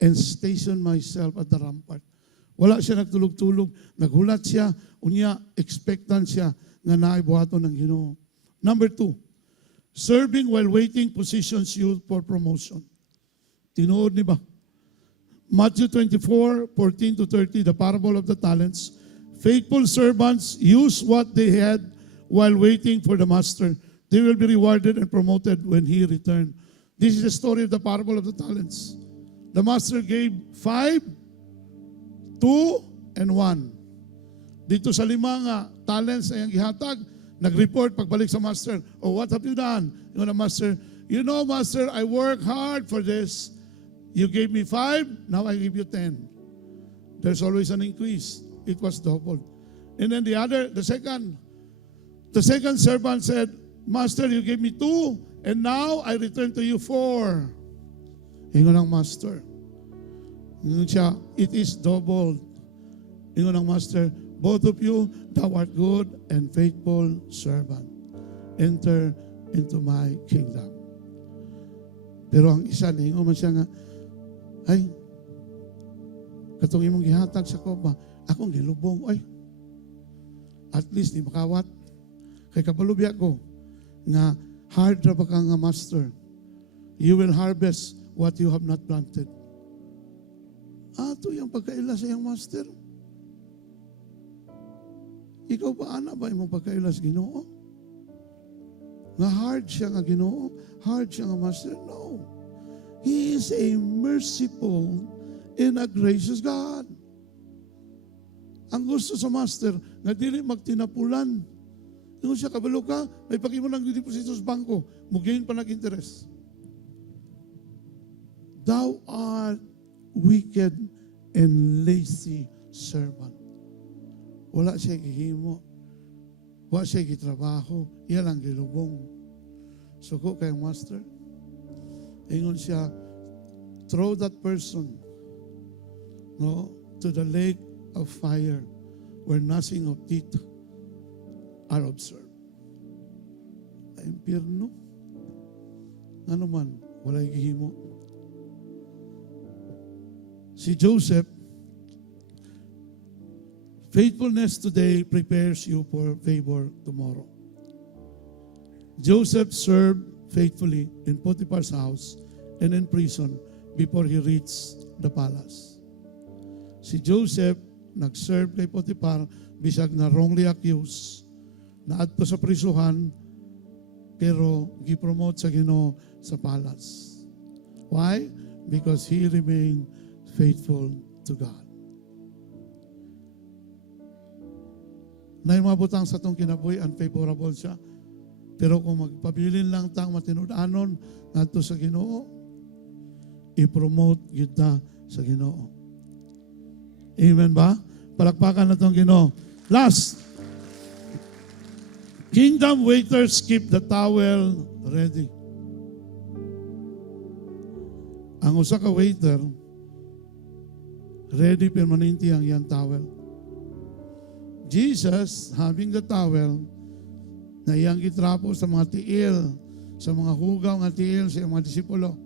and station myself at the rampart. Wala siya nagtulog-tulog, naghulat siya, unya expectant siya nga naay buhaton ng Ginoo. Number 2, serving while waiting positions you for promotion. Tinuod ni ba? Matthew 24:14-30, the parable of the talents. Faithful servants use what they had while waiting for the master. They will be rewarded and promoted when he returns. This is the story of the parable of the talents. The master gave 5, 2, and 1. Dito sa 5 nga talents na yung gihatag, nag-report pagbalik sa master. Oh, what have you done? Yung na master, you know, master, I work hard for this. You gave me 5, now I give you 10. There's always an increase. It was doubled. And then the second servant said, Master, you gave me 2, and now I return to you 4. Ingon ang master. Ingon siya, it is doubled. Ingon ang master, both of you, thou art good and faithful servant. Enter into my kingdom. Pero ang isa, ingon man siya nga, ay, katong imong gihatag sa ko ba, akong gilubong, ay, at least di makawat. Kay kabalubya ko, nga hard ra ba ka nga master, you will harvest what you have not planted. Ato yung pagkaila sa iyang master. Ikaw ba, ana ba imong pagkaila sa Ginoo? Nga hard siya nga Ginoo? Hard siya nga master? No. He is a merciful and a gracious God. Ang gusto sa master, nga dili magtinapulan. Yung siya, kabalo ka, may pag-imo ng deposito sa bangko, mugayin pa nag-interest. Thou art wicked and lazy servant. Wala siya gihimo. Wala siya gitrabaho. Iyan ang gilubong. Suko kay master. Ingon siya, throw that person to the lake of fire where nothing of teeth are observed. Ay, impyerno. Ano man, wala gihimo. Si Joseph, faithfulness today prepares you for favor tomorrow. Joseph served faithfully in Potiphar's house and in prison before he reached the palace. Si Joseph nag-serve kay Potiphar bisag na wrongly accused, naadto sa prisuhan, pero gipromote sa Ginoo sa palace. Why? Because he remained faithful to God. Naimabutang sa itong kinabuhi, unfavorable siya. Pero kung magpabilin lang tang matinud-anon nato sa Ginoo, i-promote kita sa Ginoo. Amen ba? Palakpakan na itong Ginoo. Last, kingdom waiters keep the towel ready. Ang usa ka waiter, ready permanente ang iyang towel. Jesus, having the towel, na iyang gitrapo sa mga tiil, sa mga hugaw nga tiil sa mga disipulo.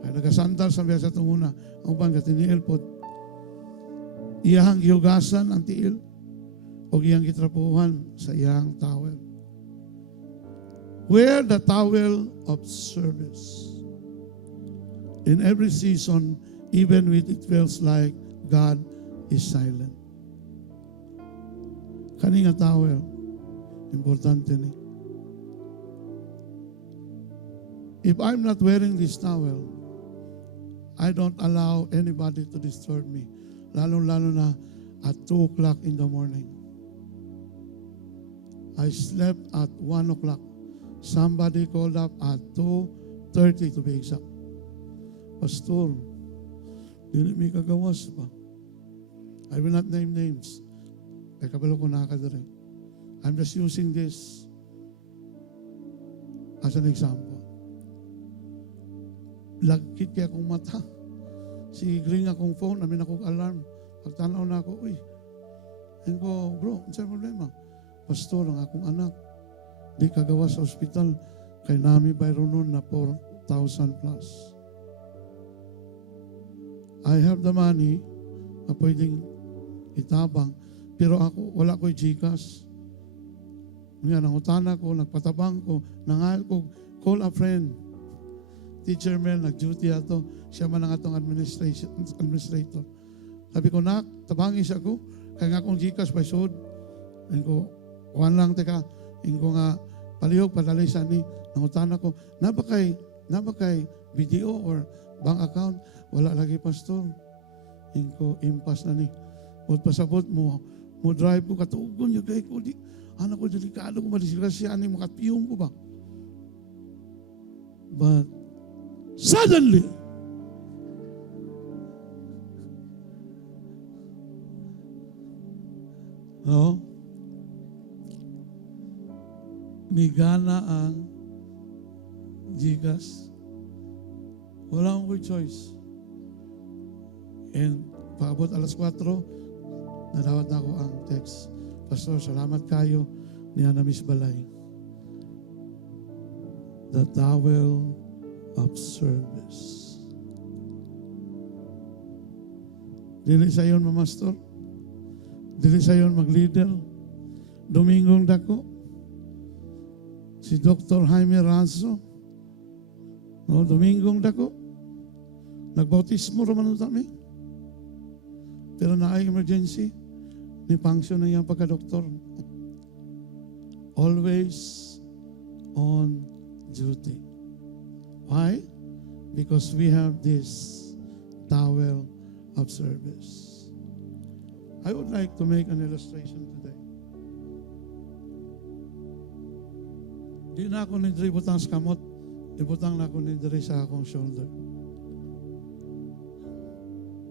Ay nagasandal sa biya sa tunguna, ang uban katiniil po. Iyang gihugasan ang tiil, o iyang gitrapuhan sa iyang towel. Wear the towel of service. In every season, even when it feels like God is silent. Kani nga towel, importante ni. If I'm not wearing this towel, I don't allow anybody to disturb me. Lalo-lalo na at 2 o'clock in the morning. I slept at 1 o'clock. Somebody called up at 2:30 to be exact. Pastor, dili may kagawas pa. I will not name names. Kaya kabalo ko nakakadari. I'm just using this as an example. Lagkit kaya akong mata. Ring akong phone, namin akong alarm. Pagtanaw na ako, uy. Yan ko, bro, ano sa problema? Pastor, ang akong anak, di kagawa sa ospital, kay nami bayro nun na 4,000 plus. I have the money na pwedeng itabang, pero ako, wala ko'y GCash. Ngayon, nangutana ko, nagpatabang ko, nangal ko, call a friend. Teacher Mel, nag-duty ato, siya man ang atong administrator. Sabi ko, nak, tabangin siya ko, kaya nga akong GCash by sud. Sabi ko, kuhan lang, teka, sabi ko nga, palihog, padalay sa ni, nangutana ko, nabakay video or bank account, wala lagi pastor. Sabi ko, impas na ni. Huwag pasabot mo drive ko, katugon yung kay ko, anak ko, delikado ko, madisgrasya, ani, makatiyong ko ba? But, suddenly, nigana ang GCash. Wala akong choice. And paabot alas 4, nadawat na ako ang text. Pastor, salamat kayo niya na Miss Balay. The towel of service. Dili sa iyon mamastor. Dili sa iyon mag-leader. Domingong dako. Si Dr. Jaime Ranzo. Domingong dako. Nagbautismo raman kami. Pero naay emergency. Ni function na iyang pagka-doktor. Always on duty. Why? Because we have this towel of service. I would like to make an illustration today. Di na ako nidiri butang sa kamot. Ibutang na ako nidiri sa akong shoulder.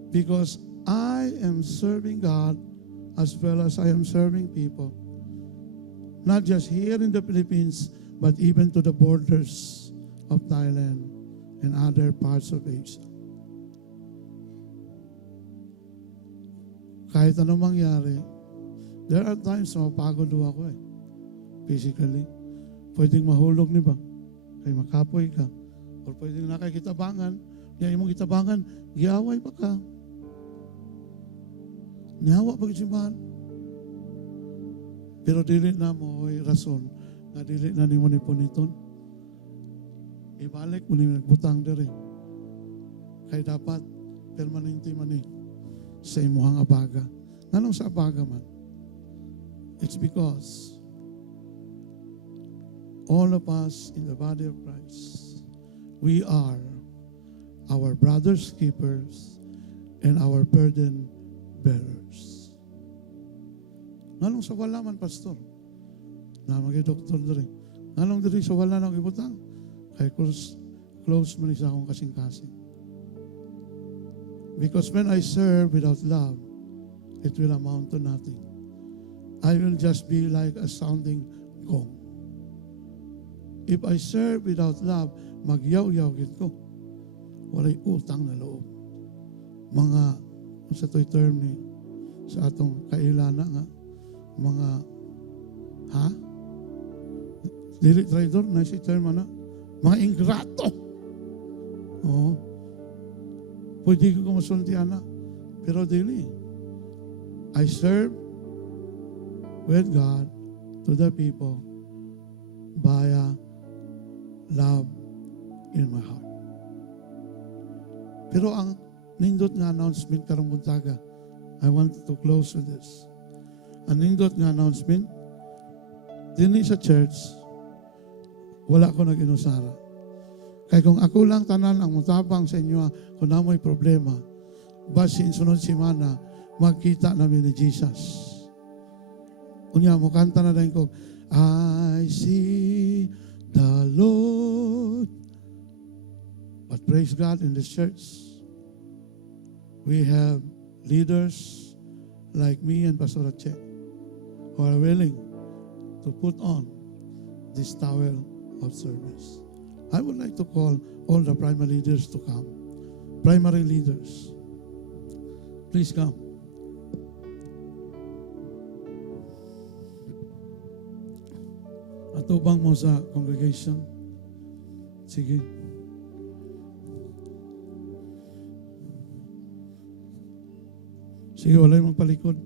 Because I am serving God as well as I am serving people. Not just here in the Philippines, but even to the borders of Thailand and other parts of Asia. Kahit anong mangyari, there are times na mapagod ako physically. Pwedeng mahulog, di ba? Kaya makapoy ka. Or pwedeng nakakitabangan, niya imong kitabangan, giaway pa ka. Nihawa pa kisibahan. Pero dili na mo rason nga dili na nimo ni puniton. Ibalik mo ni nagbutang diri. Kay dapat permanente man ni sa imuhang abaga. Nganong sa abaga man? It's because all of us in the body of Christ, we are our brother's keepers and our burden bearers. Nganong sa wala man, pastor? Na magi-doktor diri. Nganong diri sa wala nang ibutang? Kay close man sa akong kasing-kasing. Because when I serve without love, it will amount to nothing. I will just be like a sounding gong. If I serve without love, magyaw-yaw gid ko. Walay utang na loob. Mga, sa to'y term ni, sa atong kailana nga, mga, dili traidor, na si term na, mga ingrato. Oo. Pwede ko kumusultihan na, pero dili. I serve with God to the people via love in my heart. Pero ang nindot nga announcement karong buntaga, I want to close with this. Ang nindot nga announcement, din sa church, wala ko nag-inusara. Kaya kung ako lang tanan ang mutabang sa inyo, kung na mo'y problema, basin sunod simana, magkita namin ni Jesus. Unya, mukanta na din ko, I see the Lord. But praise God, in this church, we have leaders like me and Pastor Che who are willing to put on this towel of service. I would like to call all the primary leaders to come. Primary leaders, please come. Atubang mo sa congregation. Sige. Sige, wala'y magpalikod.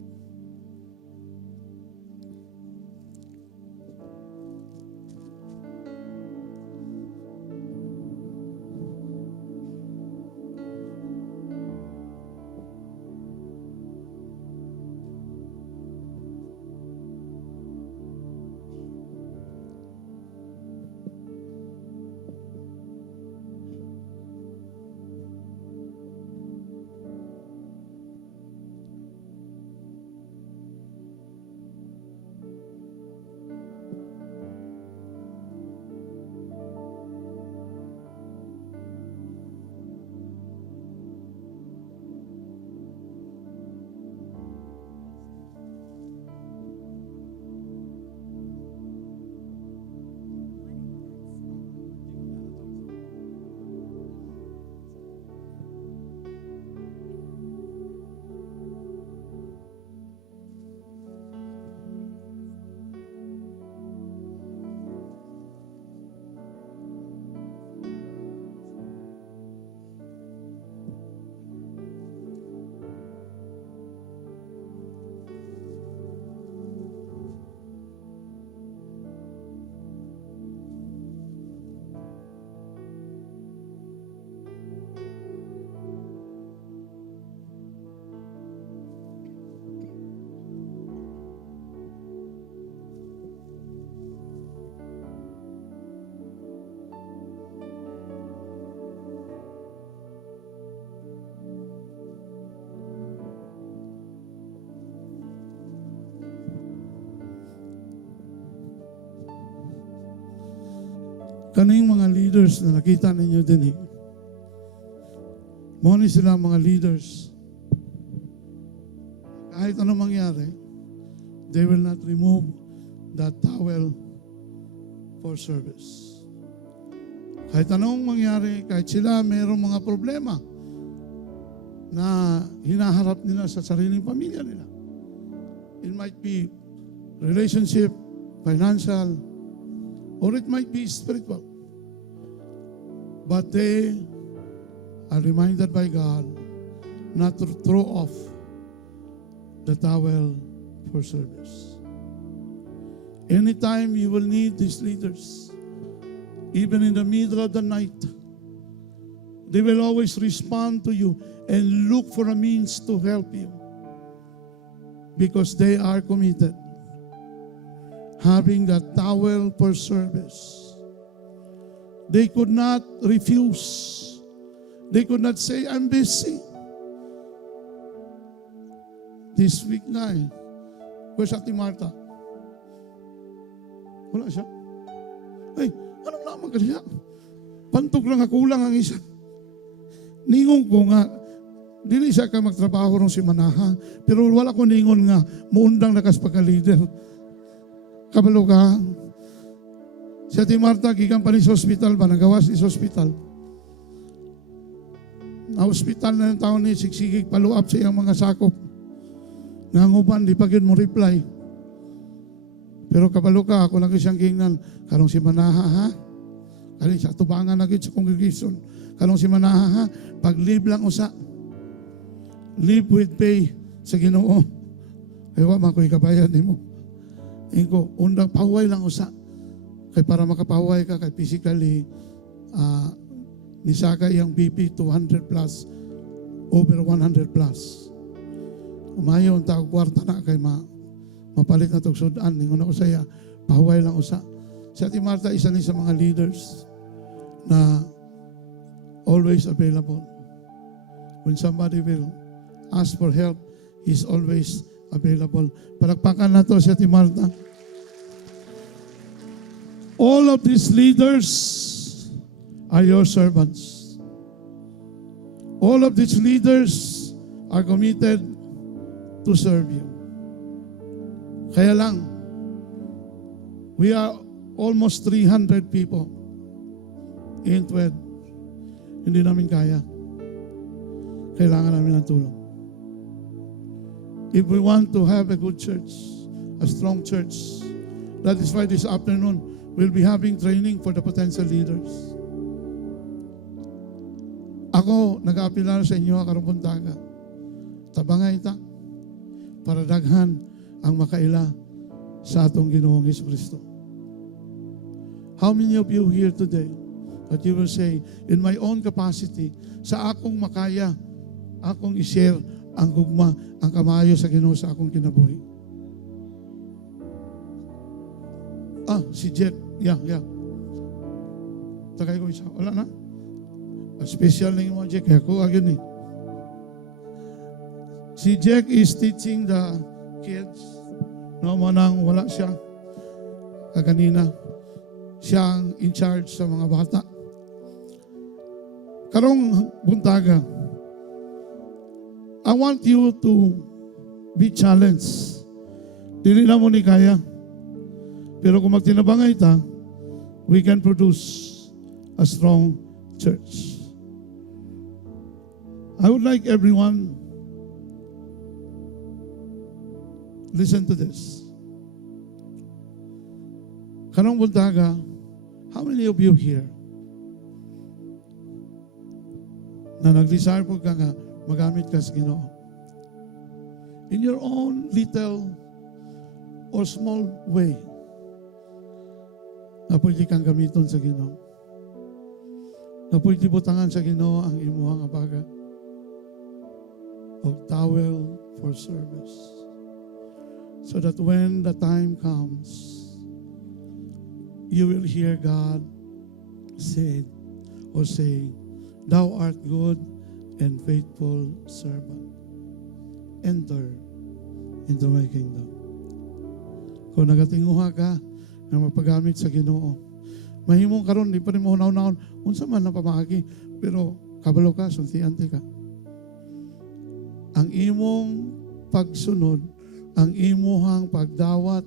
Kaning mga leaders na nakita ninyo din eh. Muna sila mga leaders. Kahit anong mangyari, they will not remove that towel for service. Kahit anong mangyari, kahit sila mayroong mga problema na hinaharap nila sa sariling pamilya nila. It might be relationship, financial, or it might be spiritual. But they are reminded by God not to throw off the towel for service. Anytime you will need these leaders, even in the middle of the night, they will always respond to you and look for a means to help you because they are committed. Having that towel for service. They could not refuse. They could not say, I'm busy. This week na eh. Where's Ate Martha? Wala siya. Ay, anong naman ka siya? Pantog lang ako lang ang isa. Ningon ko nga, dili siya ka magtrabaho rin si Manaha, pero wala ko ningon nga, muundang nakas pagka-leader. Kabalo ka. Si Ate Martha, gikan pa ni sa hospital ba? Nagawas ni sa hospital. Na-hospital na yung taon ni, sigsigig, follow-up sa iyang mga sakop. Nanguban, di pa mo reply. Pero kabalo ka, ako lang siyang kingnan. Karong si Manaha, ha? Kali sa tubangan na sa congregation. Karong si Manaha, ha? Pag-leave lang usa. Live with pay sa Ginoo. Kaya wa, makoy kabayan ni mo. Ingo, undang pahuway lang usa. Kay para makapahuay ka, kay physically, nisaka yung BP 200 plus, over 100 plus. Umayo ang tawag kwarta na kay mapalit na itong sudan. Ningon ako saya, pahuway lang usa. Si Ate Marta, isa ni sa mga leaders na always available. When somebody will ask for help, he's always available. Palakpakan na to si Ate Marta. All of these leaders are your servants. All of these leaders are committed to serve you. Kaya lang, we are almost 300 people in TWED. Hindi namin kaya. Kailangan namin ng tulong. If we want to have a good church, a strong church, that is why this afternoon, we'll be having training for the potential leaders. Ako, nag-aapilar sa inyo, karong buntaga. Tabangay ta, para daghan ang makaila sa atong Ginoong Jesucristo. How many of you here today that you will say, in my own capacity, sa akong makaya, akong i-share ang gugma, ang kamayo sa Ginoo sa akong kinabuhi? Si Jack. Yeah. Tagay ko isa. Wala na? Special na yung mga Jack. Ako agad eh. Si Jack is teaching the kids. No, manang wala siya. Kaganina. Siya ang in charge sa mga bata. Karong buntaga, I want you to be challenged. Dili na mo ni kaya. Pero kung magtinabangay ta, we can produce a strong church. I would like everyone, listen to this. Karong buntaga, how many of you here na nag-desire po ka nga magamit ka sa Ginoo? In your own little or small way, na pwede kang gamiton sa Ginoo. Na pwede butangan sa Ginoo ang imuhang abaga of towel for service. So that when the time comes, you will hear God say, Thou art good and faithful servant. Enter into my kingdom. Kung nagatinguha ka na magpagamit sa Ginoo, mahimong karon di pa rin mo hunaw-naon, unsa man na pamagi, pero kabalo ka, sulti-anti ka. Ang imong pagsunod, ang imuhang pagdawat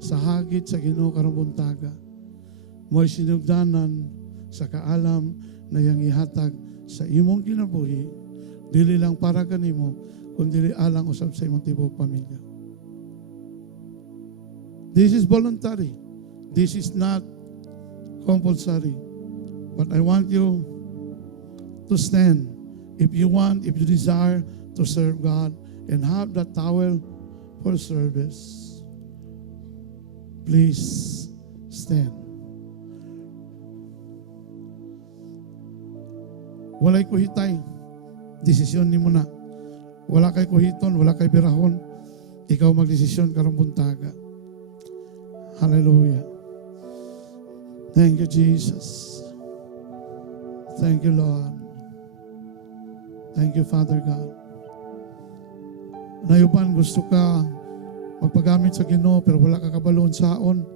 sa hagit sa Ginoo karong buntaga, mo'y sinugdanan sa kaalam na yang ihatag sa imong kinabuhi, dili lang para kanimo, kundi alang usab sa imong tibuok pamilya. This is voluntary. This is not compulsory. But I want you to stand. If you desire to serve God and have that towel for service, please stand. Walay kuhitay. Desisyon ni mo na. Wala kay kuhiton, wala kay birahon. Ikaw magdesisyon karong buntaga. Hallelujah. Thank you, Jesus. Thank you, Lord. Thank you, Father God. Nayuban, gusto ka magpagamit sa Ginoo pero wala ka kabaloon saon.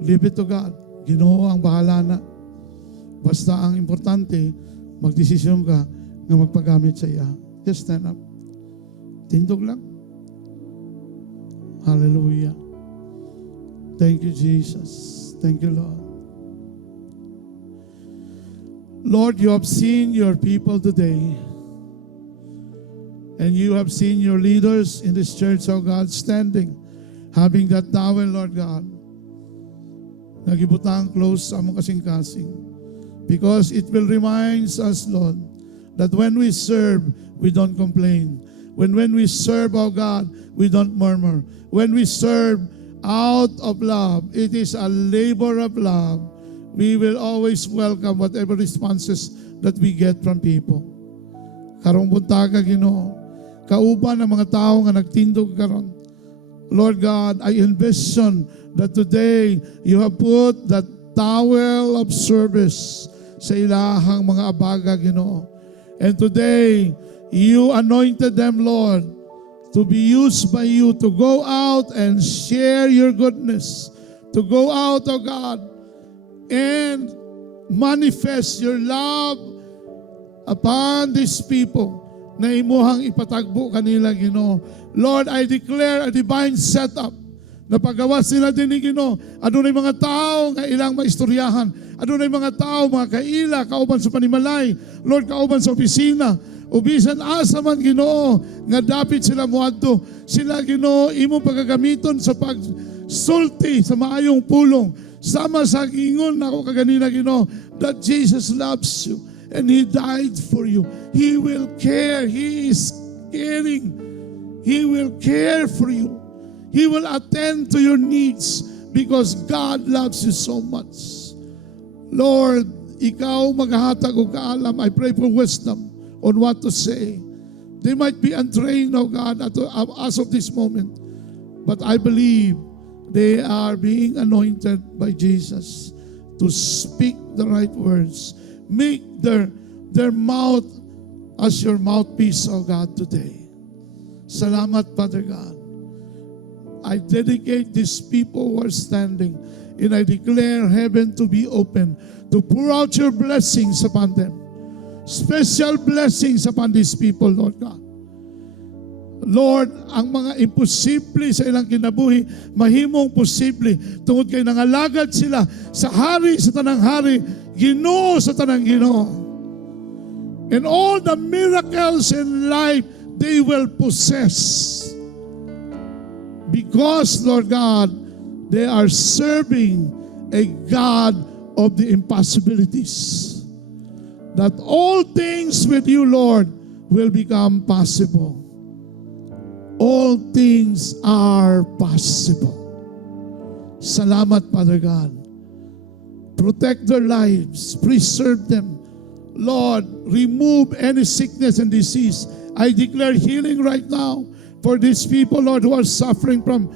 Leave it to God. Ginoo ang bahala na. Basta ang importante, magdesisyon ka na magpagamit sa iya. Just stand up. Tindog lang. Hallelujah. Thank you, Jesus. Thank you, Lord. Lord, you have seen your people today. And you have seen your leaders in this church, oh God, standing, having that towel, Lord God. Nagibutang close sa among kasing-kasing. Because it will remind us, Lord, that when we serve, we don't complain. When we serve, oh God, we don't murmur. When we serve, out of love. It is a labor of love. We will always welcome whatever responses that we get from people. Karong buntaga, Ginoo, kauban ng mga tao nga nagtindog karon. Lord God, I envision that today you have put that towel of service sa ilahang mga abaga, Ginoo. And today, you anointed them, Lord, to be used by you to go out and share your goodness, to go out, oh God, and manifest your love upon these people na imuhang ipatagbo kanila, Ginoo. Lord, I declare a divine setup na paggawa sila din ni Ginoo. Adunay mga tao nga ilang maistoryahan. Adunay mga tao, mga kaila, kauban sa panimalay. Lord, kauban sa opisina. Ubisan asa man, Ginoo, nga dapat sila muadto. Sila, Ginoo, imong pagagamiton sa pagsulti sa maayong pulong. Sama sa ingon ako kaganina, Ginoo, that Jesus loves you and He died for you. He will care. He is caring. He will care for you. He will attend to your needs because God loves you so much. Lord, ikaw maghahatag og kaalam. I pray for wisdom on what to say. They might be untrained, oh God, as of this moment. But I believe they are being anointed by Jesus to speak the right words. Make their mouth as your mouthpiece, oh God, today. Salamat, Father God. I dedicate these people who are standing and I declare heaven to be open to pour out your blessings upon them. Special blessings upon these people, Lord God. Lord, ang mga imposible sa ilang kinabuhi, mahimong posible. Tungod kay nangalagad sila sa hari, sa tanang hari, Ginoo sa tanang Ginoo. And all the miracles in life, they will possess. Because, Lord God, they are serving a God of the impossibilities. That all things with you, Lord, will become possible. All things are possible. Salamat, Father God. Protect their lives. Preserve them. Lord, remove any sickness and disease. I declare healing right now for these people, Lord, who are suffering from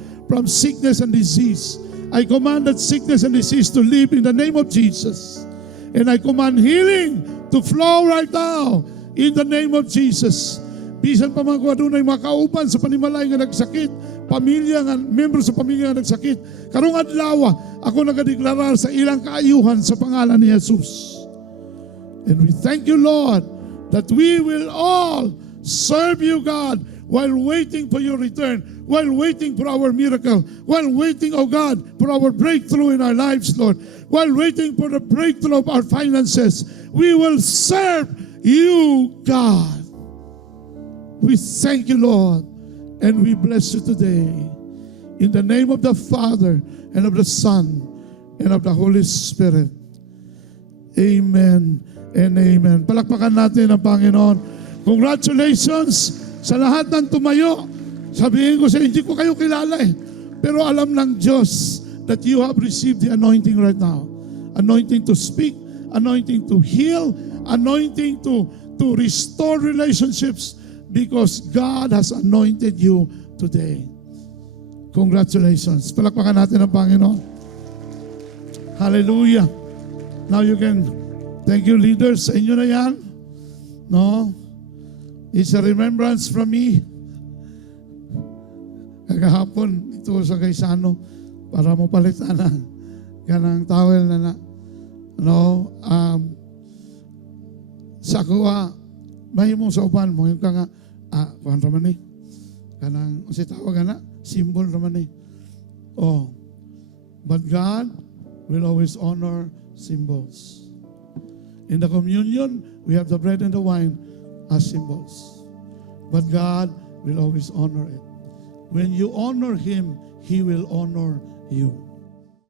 sickness and disease. I command that sickness and disease to leave in the name of Jesus. And I command healing to flow right now in the name of Jesus. Bisan pa mga adunay mga kauban sa panimalay nga nagsakit, pamilya nga, membro sa pamilya nga nagsakit. Karong adlaw, ako nagadeklarar sa ilang kaayuhan sa pangalan ni Jesus. And we thank you, Lord, that we will all serve you, God, while waiting for your return, while waiting for our miracle, while waiting, oh God, for our breakthrough in our lives, Lord, while waiting for the breakthrough of our finances. We will serve you, God. We thank you, Lord, and we bless you today. In the name of the Father, and of the Son, and of the Holy Spirit. Amen and amen. Palakpakan natin ang Panginoon. Congratulations sa lahat ng tumayo. Sabihin ko sa hindi ko kayo kilala pero alam ng Diyos that you have received the anointing right now. Anointing to speak, anointing to heal, anointing to restore relationships, because God has anointed you today. Congratulations. Palakpakan natin ang Panginoon. Hallelujah. Now you can, thank you leaders, sa inyo na yan. No? It's a remembrance from me. Kagahapon, ito sa Gaisano, para mo palitan ng kanang towel na no? Sa kuha, mahimong sa upan mo, yung ka nga, kuhan raman kanang, kasi tawag na, symbol raman oh, but God will always honor symbols. In the communion, we have the bread and the wine as symbols. But God will always honor it. When you honor Him, He will honor you.